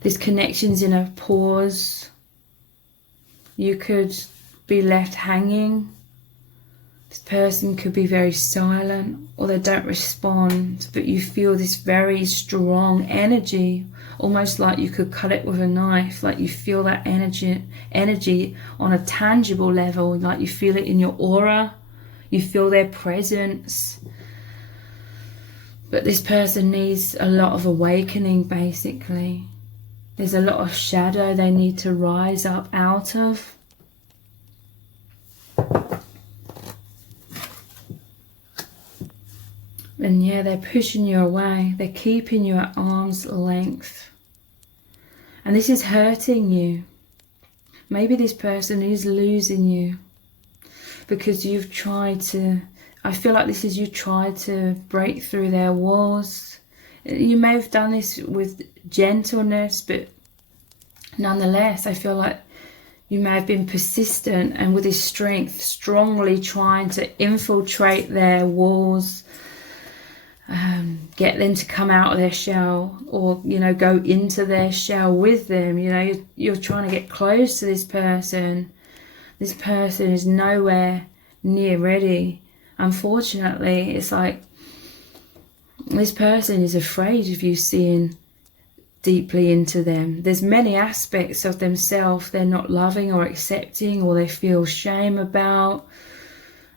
This connection's in a pause. You could be left hanging. This person could be very silent, or they don't respond, but you feel this very strong energy, almost like you could cut it with a knife, like you feel that energy on a tangible level, like you feel it in your aura, you feel their presence. But this person needs a lot of awakening, basically. There's a lot of shadow they need to rise up out of. And yeah, they're pushing you away. They're keeping you at arm's length. And this is hurting you. Maybe this person is losing you because you've tried to, I feel like this is you tried to break through their walls. You may have done this with gentleness, but nonetheless, I feel like you may have been persistent and with this strength, strongly trying to infiltrate their walls, get them to come out of their shell, or, you know, go into their shell with them. You know, you're trying to get close to this person. This person is nowhere near ready. Unfortunately, it's like this person is afraid of you seeing deeply into them. There's many aspects of themselves they're not loving or accepting, or they feel shame about.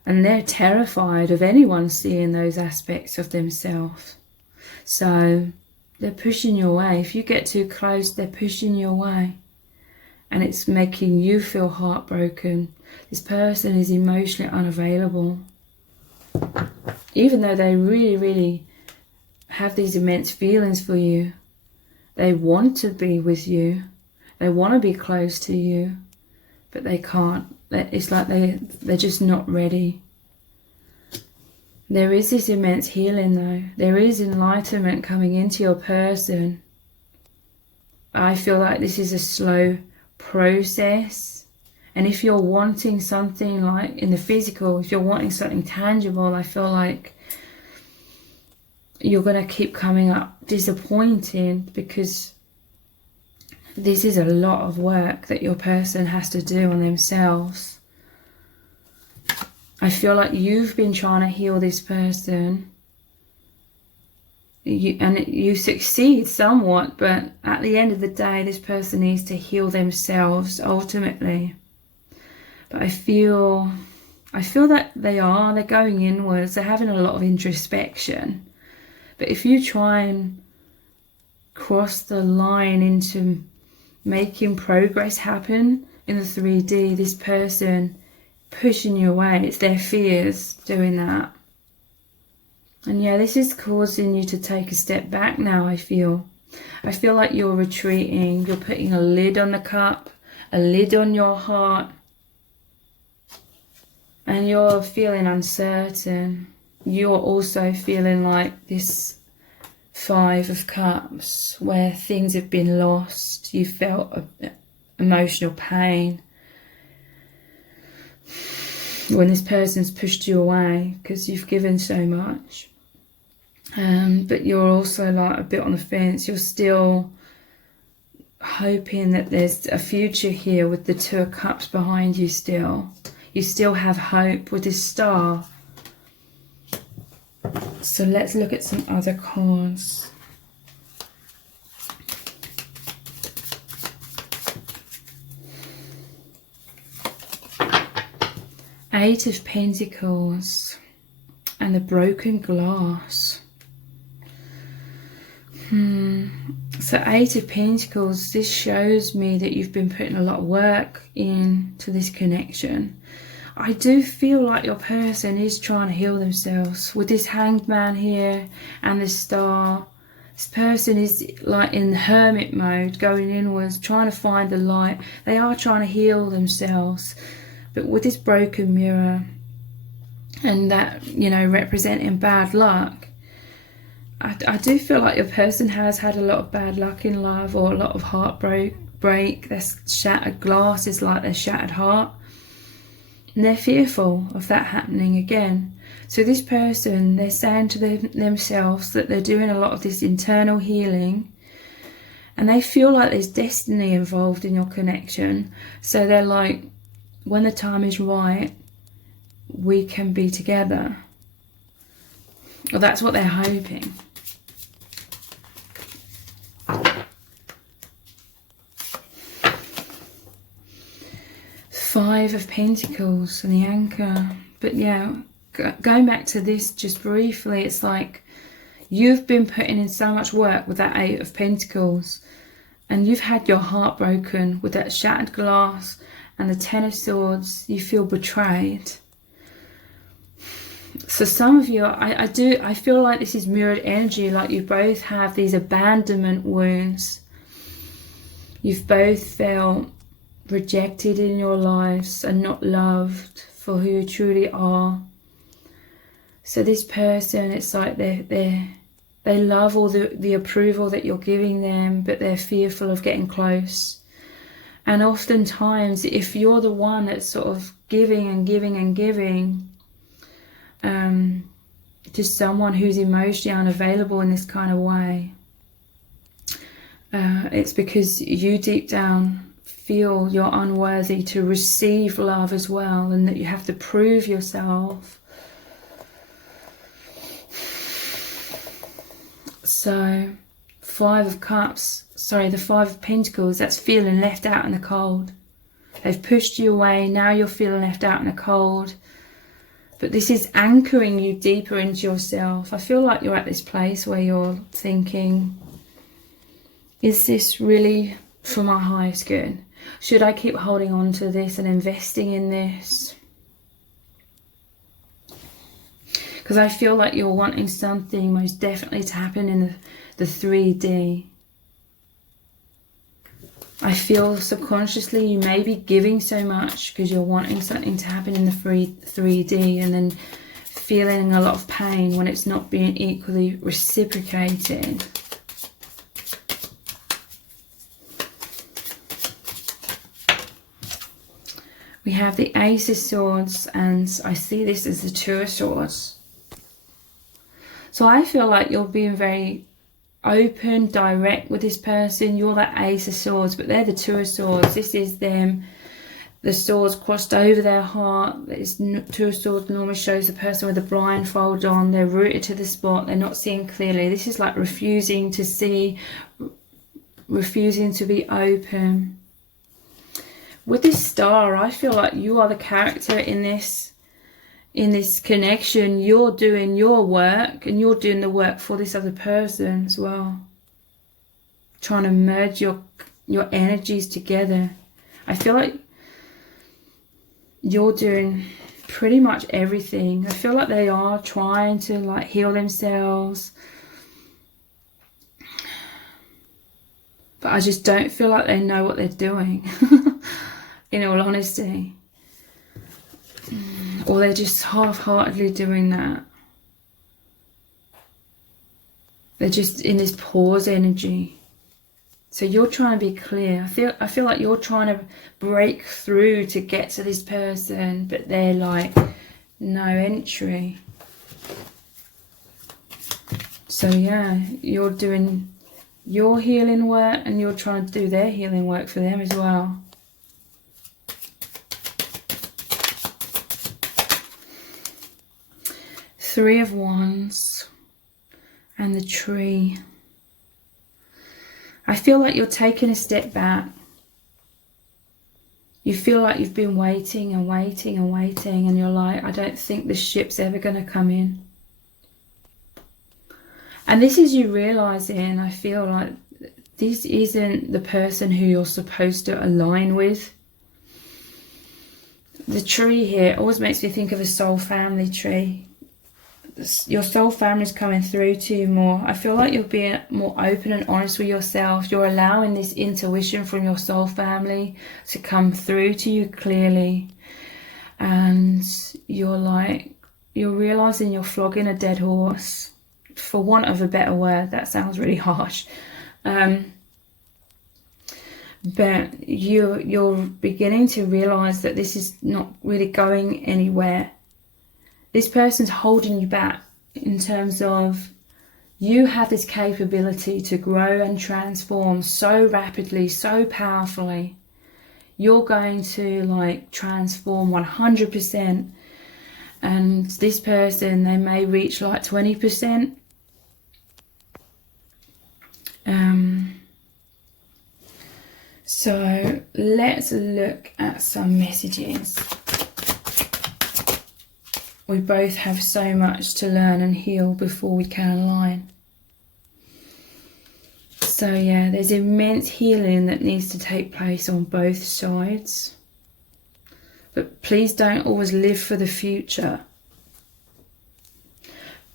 And they're terrified of anyone seeing those aspects of themselves. So they're pushing you away. If you get too close, they're pushing you away. And it's making you feel heartbroken. This person is emotionally unavailable. Even though they really, really have these immense feelings for you. They want to be with you. They want to be close to you. But they can't. It's like they're just not ready. There is this immense healing though. There is enlightenment coming into your person. I feel like this is a slow process. And if you're wanting something like in the physical, if you're wanting something tangible, I feel like you're going to keep coming up disappointed, because this is a lot of work that your person has to do on themselves. I feel like you've been trying to heal this person. You succeed somewhat, but at the end of the day, this person needs to heal themselves ultimately. But I feel that they're going inwards. They're having a lot of introspection. But if you try and cross the line into making progress happen in the 3D, this person pushing you away, it's their fears doing that. And yeah, this is causing you to take a step back now. I feel like you're retreating. You're putting a lid on the cup, a lid on your heart, and you're feeling uncertain. You're also feeling like this 5 of Cups, where things have been lost. You felt emotional pain when this person's pushed you away because you've given so much. But you're also like a bit on the fence. You're still hoping that there's a future here with the Two of Cups behind you still. You still have hope with this Star. So let's look at some other cards. Eight of Pentacles and the broken glass. So Eight of Pentacles, this shows me that you've been putting a lot of work into this connection. I do feel like your person is trying to heal themselves. With this Hanged Man here and the Star, this person is like in hermit mode, going inwards, trying to find the light. They are trying to heal themselves. But with this broken mirror and that, you know, representing bad luck, I do feel like your person has had a lot of bad luck in love, or a lot of heartbreak. Their shattered glass is like their shattered heart. And they're fearful of that happening again. So this person, they're saying to themselves that they're doing a lot of this internal healing. And they feel like there's destiny involved in your connection. So they're like, when the time is right, we can be together. Well, that's what they're hoping. Five of Pentacles and the Anchor. But yeah, going back to this just briefly, it's like you've been putting in so much work with that Eight of Pentacles, and you've had your heart broken with that shattered glass and the Ten of Swords. You feel betrayed. So some of you, I feel like this is mirrored energy, like you both have these abandonment wounds. You've both felt rejected in your lives and not loved for who you truly are. So this person, it's like they love all the approval that you're giving them, but they're fearful of getting close. And oftentimes, if you're the one that's sort of giving and giving and giving to someone who's emotionally unavailable in this kind of way, it's because you deep down feel you're unworthy to receive love as well, and that you have to prove yourself. So Five of Cups, sorry, the Five of Pentacles, that's feeling left out in the cold. They've pushed you away, now you're feeling left out in the cold. But this is anchoring you deeper into yourself. I feel like you're at this place where you're thinking, is this really for my highest good? Should I keep holding on to this and investing in this? Because I feel like you're wanting something most definitely to happen in the 3D. I feel subconsciously you may be giving so much because you're wanting something to happen in the 3D, and then feeling a lot of pain when it's not being equally reciprocated. We have the Ace of Swords, and I see this as the Two of Swords. So I feel like you're being very open, direct with this person. You're that Ace of Swords, but they're the Two of Swords. This is them. The swords crossed over their heart. This Two of Swords normally shows the person with a blindfold on. They're rooted to the spot. They're not seeing clearly. This is like refusing to see, refusing to be open. With this Star, I feel like you are the character in this connection. You're doing your work, and you're doing the work for this other person as well. Trying to merge your energies together. I feel like you're doing pretty much everything. I feel like they are trying to like heal themselves, but I just don't feel like they know what they're doing. In all honesty. Or they're just half-heartedly doing that. They're just in this pause energy. So you're trying to be clear. I feel like you're trying to break through to get to this person, but they're like, no entry. So yeah, you're doing your healing work and you're trying to do their healing work for them as well. Three of Wands and the Tree. I feel like you're taking a step back. You feel like you've been waiting and waiting and waiting, and you're like, I don't think the ship's ever going to come in. And this is you realizing, I feel like this isn't the person who you're supposed to align with. The tree here always makes me think of a soul family tree. Your soul family is coming through to you more. I feel like you're being more open and honest with yourself. You're allowing this intuition from your soul family to come through to you clearly. And you're realizing you're flogging a dead horse, for want of a better word. That sounds really harsh. But you're beginning to realize that this is not really going anywhere. This person's holding you back in terms of you have this capability to grow and transform so rapidly, so powerfully. You're going to like transform 100%. And this person, they may reach like 20%. So let's look at some messages. We both have so much to learn and heal before we can align. So yeah, there's immense healing that needs to take place on both sides. But please don't always live for the future.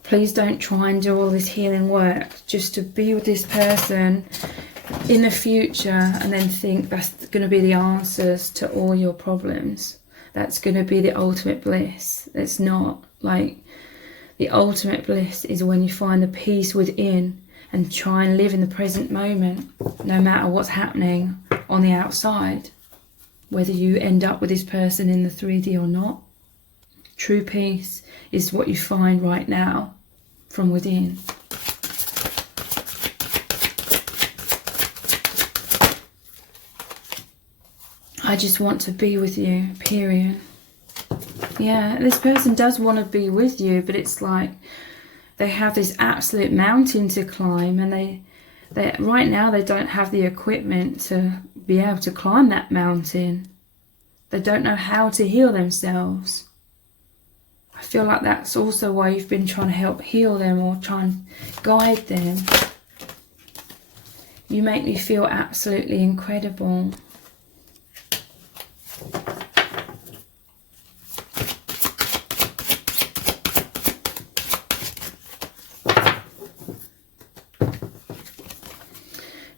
Please don't try and do all this healing work just to be with this person in the future and then think that's going to be the answers to all your problems. That's going to be the ultimate bliss. It's not. Like, the ultimate bliss is when you find the peace within and try and live in the present moment, no matter what's happening on the outside, whether you end up with this person in the 3D or not. True peace is what you find right now from within. I just want to be with you, period. Yeah, this person does want to be with you, but it's like they have this absolute mountain to climb, and they right now they don't have the equipment to be able to climb that mountain. They don't know how to heal themselves. I feel like that's also why you've been trying to help heal them or try and guide them. You make me feel absolutely incredible.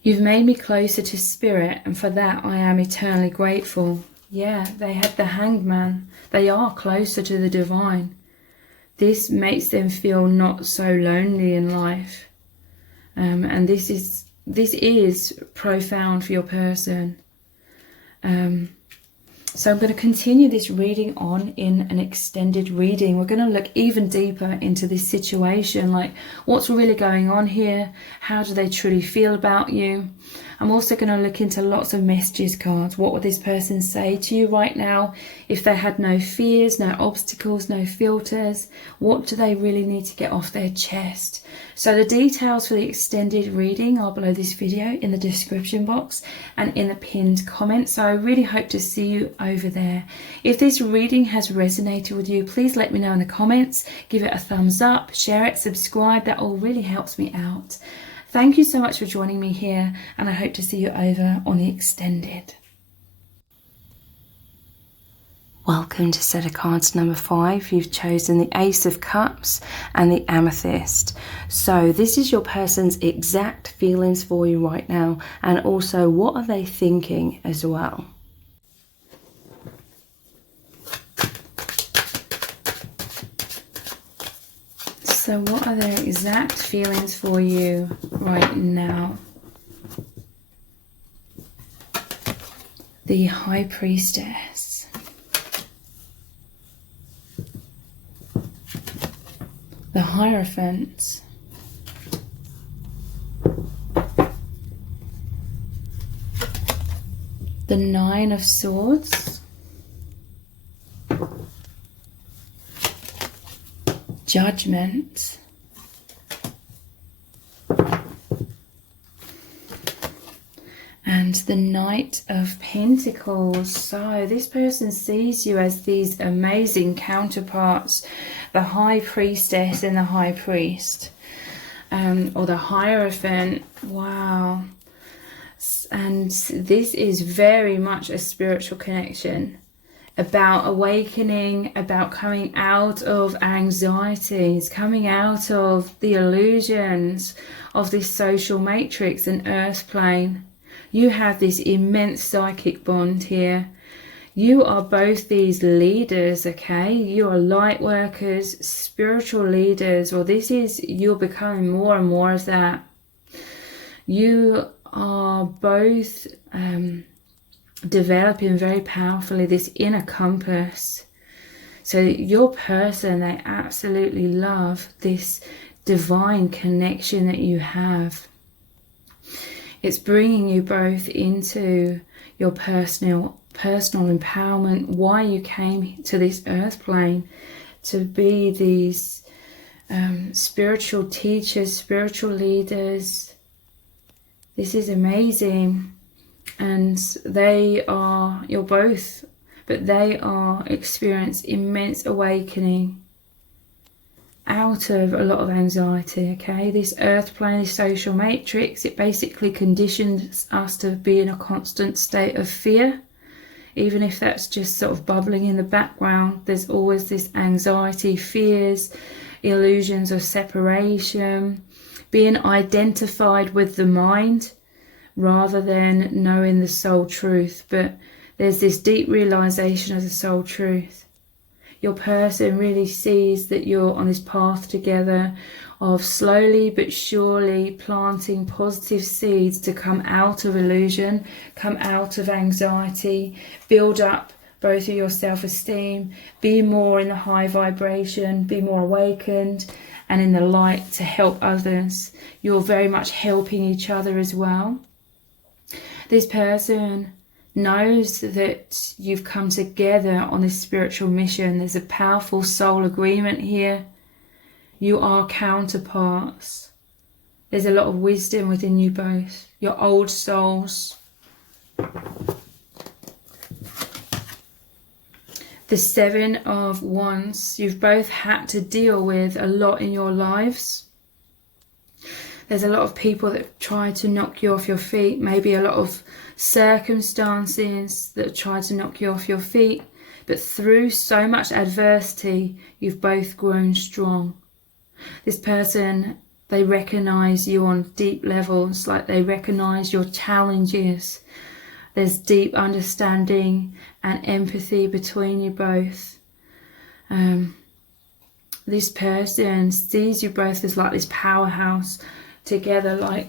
You've made me closer to spirit, and for that I am eternally grateful. Yeah, they had the Hangman. They are closer to the divine. This makes them feel not so lonely in life. And this is profound for your person. So I'm going to continue this reading on in an extended reading. We're going to look even deeper into this situation, like what's really going on here, how do they truly feel about you. I'm also going to look into lots of messages cards. What would this person say to you right now if they had no fears, no obstacles, no filters? What do they really need to get off their chest? So the details for the extended reading are below this video in the description box and in the pinned comment. So I really hope to see you over there. If this reading has resonated with you, please let me know in the comments. Give it a thumbs up, share it, subscribe. That all really helps me out. Thank you so much for joining me here, and I hope to see you over on the extended. Welcome to set of cards number 5. You've chosen the Ace of Cups and the Amethyst. So this is your person's exact feelings for you right now, and also what are they thinking as well. So what are their exact feelings for you right now? the High Priestess, the Hierophant, the Nine of Swords, Judgment, and the Knight of Pentacles. So this person sees you as these amazing counterparts, the High Priestess and the High Priest, or the Hierophant. Wow. And this is very much a spiritual connection, about awakening, about coming out of anxieties, coming out of the illusions of this social matrix and earth plane. You have this immense psychic bond here. You are both these leaders, okay? You are light workers, spiritual leaders, or this is, you're becoming more and more of that. You are both developing very powerfully this inner compass. So your person, they absolutely love this divine connection that you have. It's bringing you both into your personal empowerment, why you came to this earth plane, to be these spiritual teachers, spiritual leaders. This is amazing. And they are, you're both, but they are experiencing immense awakening out of a lot of anxiety, okay? This earth plane, this social matrix, it basically conditions us to be in a constant state of fear. Even if that's just sort of bubbling in the background, there's always this anxiety, fears, illusions of separation, being identified with the mind rather than knowing the soul truth. But there's this deep realization of the soul truth. Your person really sees that you're on this path together of slowly but surely planting positive seeds to come out of illusion, come out of anxiety, build up both of your self-esteem, be more in the high vibration, be more awakened and in the light to help others. You're very much helping each other as well. This person knows that you've come together on this spiritual mission. There's a powerful soul agreement here. You are counterparts. There's a lot of wisdom within you both, your old souls. The Seven of Wands. You've both had to deal with a lot in your lives. There's a lot of people that try to knock you off your feet, maybe a lot of circumstances that try to knock you off your feet, but through so much adversity, you've both grown strong. This person, they recognize you on deep levels, like they recognize your challenges. There's deep understanding and empathy between you both. This person sees you both as like this powerhouse together, like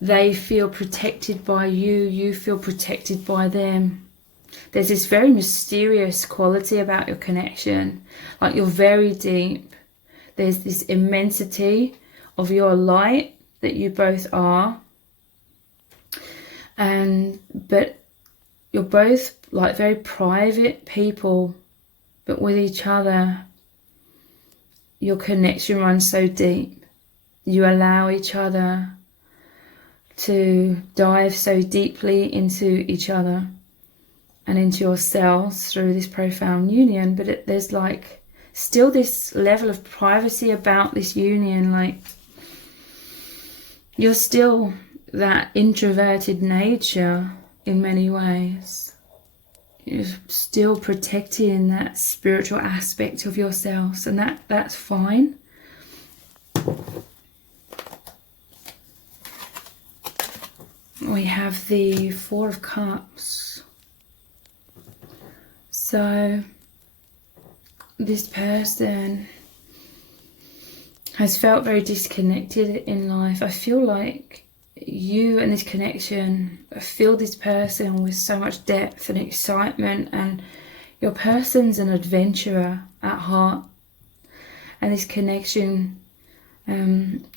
they feel protected by you, you feel protected by them. There's this very mysterious quality about your connection, like you're very deep. There's this immensity of your light that you both are, but you're both like very private people, but with each other your connection runs so deep. You allow each other to dive so deeply into each other and into yourselves through this profound union. But there's like still this level of privacy about this union. Like you're still that introverted nature in many ways. You're still protecting that spiritual aspect of yourselves, and that's fine. We have the Four of Cups. So this person has felt very disconnected in life. I feel like you and this connection feel this person with so much depth and excitement, and your person's an adventurer at heart, and this connection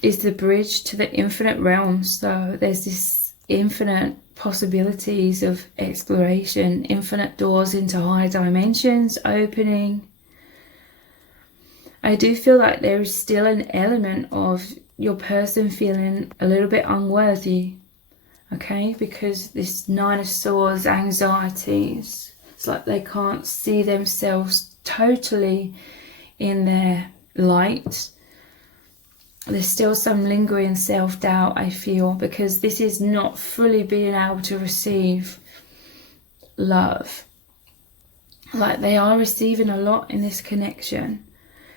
is the bridge to the infinite realms. So there's this infinite possibilities of exploration, infinite doors into higher dimensions opening. I do feel like there is still an element of your person feeling a little bit unworthy, okay? Because this Nine of Swords, anxieties, it's like they can't see themselves totally in their light. There's still some lingering self-doubt, I feel, because this is not fully being able to receive love. Like they are receiving a lot in this connection,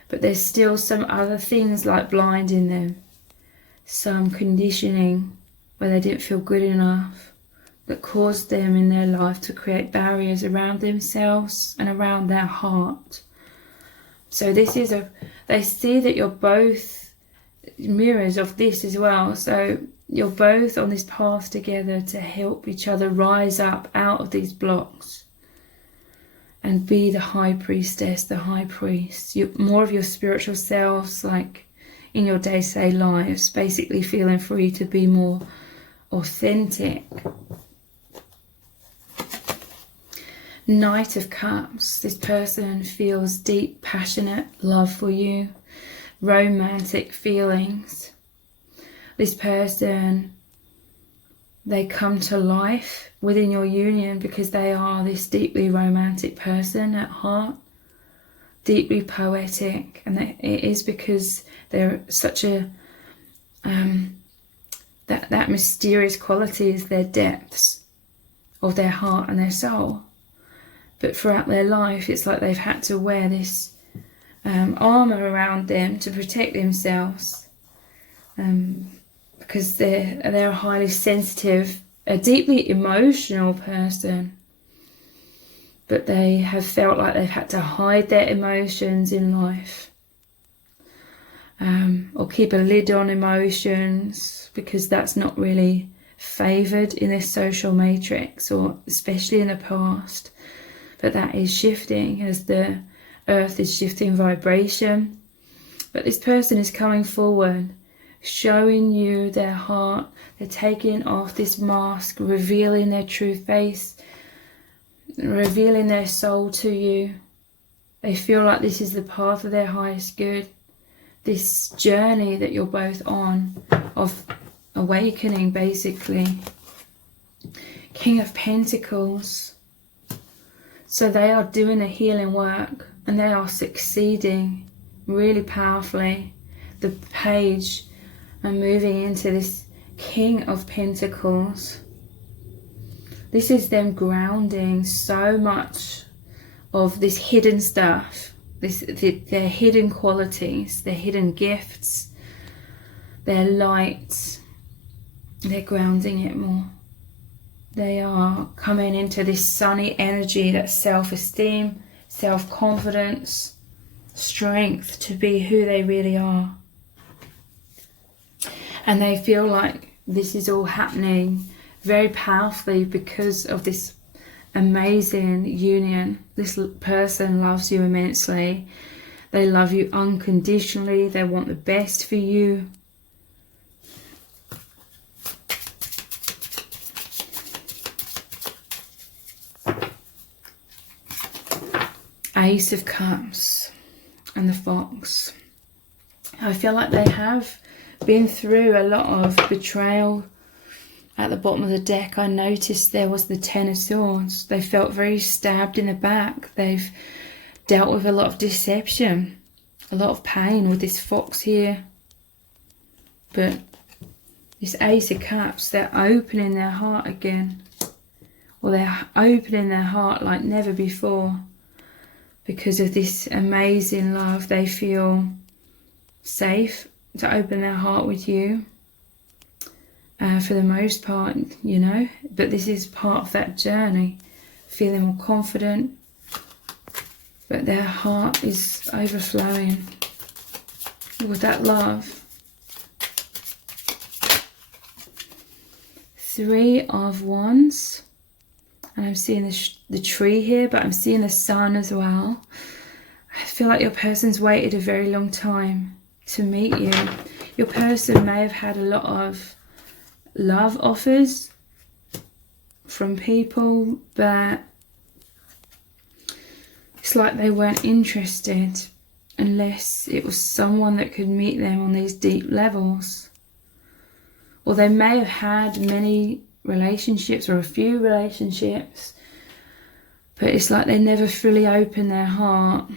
but there's still some other things like blinding them. Some conditioning where they didn't feel good enough that caused them in their life to create barriers around themselves and around their heart. So this is they see that you're both mirrors of this as well. So you're both on this path together to help each other rise up out of these blocks and be the high priestess, the high priest. More of your spiritual selves, like in your day-to-day lives, basically feeling free to be more authentic. Knight of Cups, this person feels deep, passionate love for you, romantic feelings. This person, they come to life within your union because they are this deeply romantic person at heart, deeply poetic, and it is because they're such a that mysterious quality is their depths of their heart and their soul. But throughout their life, it's like they've had to wear this armor around them to protect themselves, because they're a highly sensitive, a deeply emotional person, but they have felt like they've had to hide their emotions in life, or keep a lid on emotions, because that's not really favoured in this social matrix, or especially in the past. But that is shifting as the earth is shifting vibration. But this person is coming forward, showing you their heart. They're taking off this mask, revealing their true face, revealing their soul to you. They feel like this is the path of their highest good. This journey that you're both on of awakening, basically. King of Pentacles. So they are doing the healing work and they are succeeding really powerfully. The Page and moving into this King of Pentacles. This is them grounding so much of this hidden stuff, their hidden qualities, their hidden gifts, their light. They're grounding it more. They are coming into this sunny energy, that self-esteem, self-confidence, strength to be who they really are. And they feel like this is all happening very powerfully because of this amazing union. This person loves you immensely. They love you unconditionally. They want the best for you. Ace of Cups and the Fox. I feel like they have been through a lot of betrayal. At the bottom of the deck, I noticed there was the Ten of Swords. They felt very stabbed in the back. They've dealt with a lot of deception, a lot of pain with this Fox here. But this Ace of Cups, they're opening their heart again. Or they're opening their heart like never before. Because of this amazing love, they feel safe to open their heart with you. For the most part, you know. But this is part of that journey. Feeling more confident. But their heart is overflowing with that love. Three of Wands. And I'm seeing the tree here, but I'm seeing the sun as well. I feel like your person's waited a very long time to meet you. Your person may have had a lot of love offers from people, but it's like they weren't interested unless it was someone that could meet them on these deep levels. Or they may have had many relationships or a few relationships, but it's like they never fully opened their heart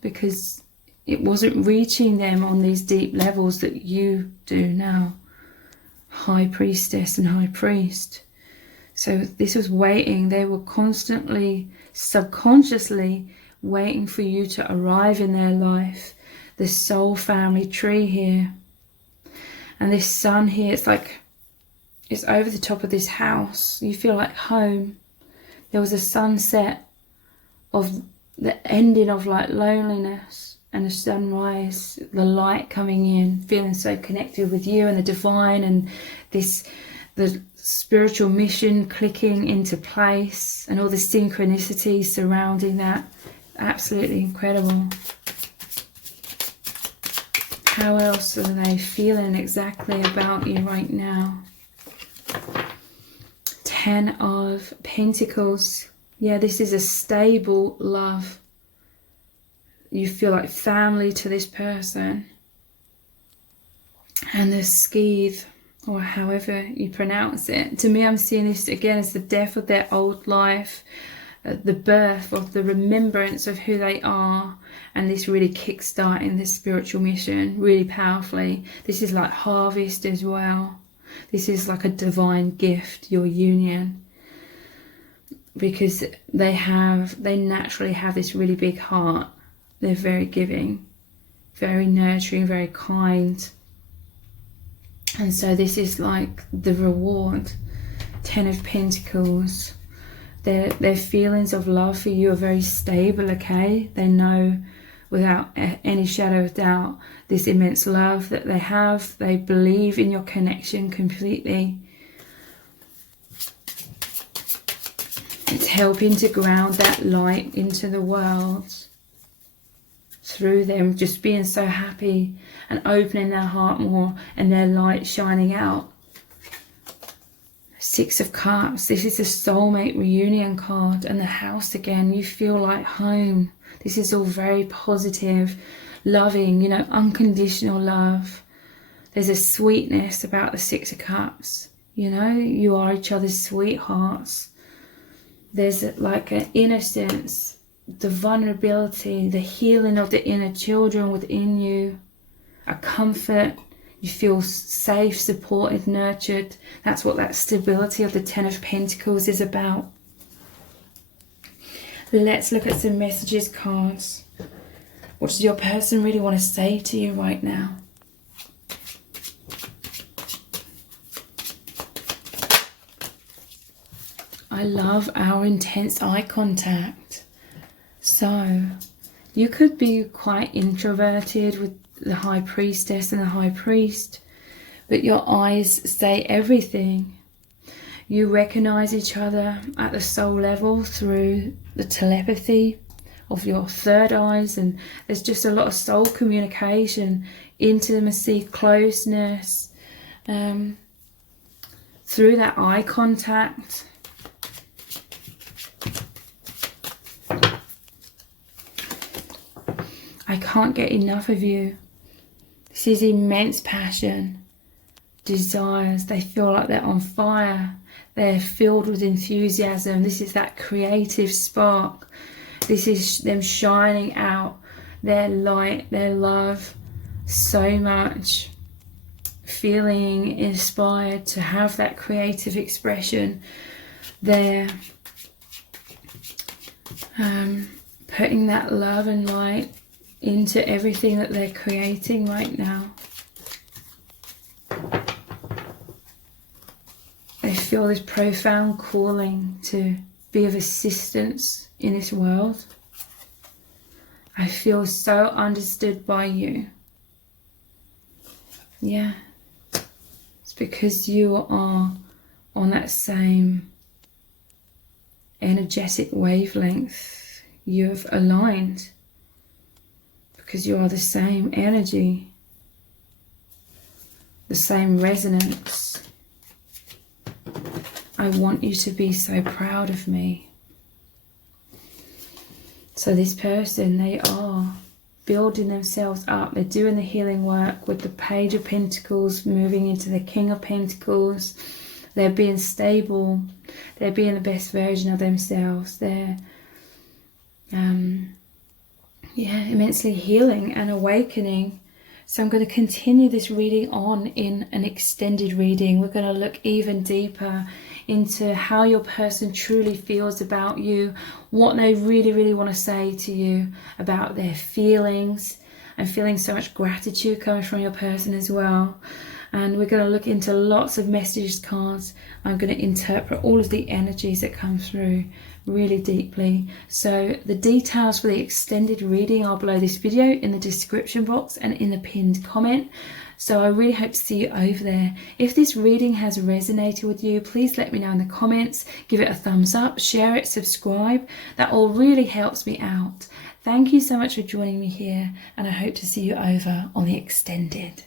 because it wasn't reaching them on these deep levels that you do now. High Priestess and High Priest. So this was waiting. They were constantly, subconsciously waiting for you to arrive in their life. The soul family tree here. And this sun here, it's like it's over the top of this house. You feel like home. There was a sunset of the ending of like loneliness and a sunrise, the light coming in, feeling so connected with you and the divine and the spiritual mission clicking into place and all the synchronicities surrounding that. Absolutely incredible. How else are they feeling exactly about you right now? 10 of Pentacles. Yeah, this is a stable love. You feel like family to this person. And the Skeeth, or however you pronounce it. To me, I'm seeing this again as the death of their old life, the birth of the remembrance of who they are, and this really kickstarting this spiritual mission really powerfully. This is like harvest as well. This is like a divine gift, your union, because they naturally have this really big heart. They're very giving, very nurturing, very kind. And so this is like the reward. 10 of Pentacles. Their feelings of love for you are very stable, okay? They know without any shadow of doubt this immense love that they have. They believe in your connection completely. It's helping to ground that light into the world through them just being so happy and opening their heart more and their light shining out. 6 of Cups. This is a soulmate reunion card, and the house again. You feel like home. This is all very positive, loving, unconditional love. There's a sweetness about the 6 of Cups. You are each other's sweethearts. There's like an innocence, the vulnerability, the healing of the inner children within you, a comfort. You feel safe, supported, nurtured. That's what that stability of the 10 of Pentacles is about. Let's look at some messages cards. What does your person really want to say to you right now? I love our intense eye contact. So you could be quite introverted with the High Priestess and the High Priest, but your eyes say everything. You recognize each other at the soul level through the telepathy of your third eyes, and there's just a lot of soul communication, intimacy, closeness, through that eye contact. I can't get enough of you. This is immense passion, desires. They feel like they're on fire. They're filled with enthusiasm. This is that creative spark. This is them shining out their light, their love so much. Feeling inspired to have that creative expression. They're putting that love and light into everything that they're creating right now. They feel this profound calling to be of assistance in this world. I feel so understood by you. Yeah. It's because you are on that same energetic wavelength. You've aligned because you are the same energy, the same resonance. I want you to be so proud of me. So this person, they are building themselves up. They're doing the healing work with the Page of Pentacles moving into the King of Pentacles. They're being stable. They're being the best version of themselves. They're immensely healing and awakening. So I'm going to continue this reading on in an extended reading. We're going to look even deeper into how your person truly feels about you, what they really, really want to say to you about their feelings. I'm feeling so much gratitude coming from your person as well. And we're going to look into lots of message cards. I'm going to interpret all of the energies that come through really deeply. So the details for the extended reading are below this video in the description box and in the pinned comment. So I really hope to see you over there. If this reading has resonated with you, please let me know in the comments. Give it a thumbs up, share it, subscribe. That all really helps me out. Thank you so much for joining me here, and I hope to see you over on the extended.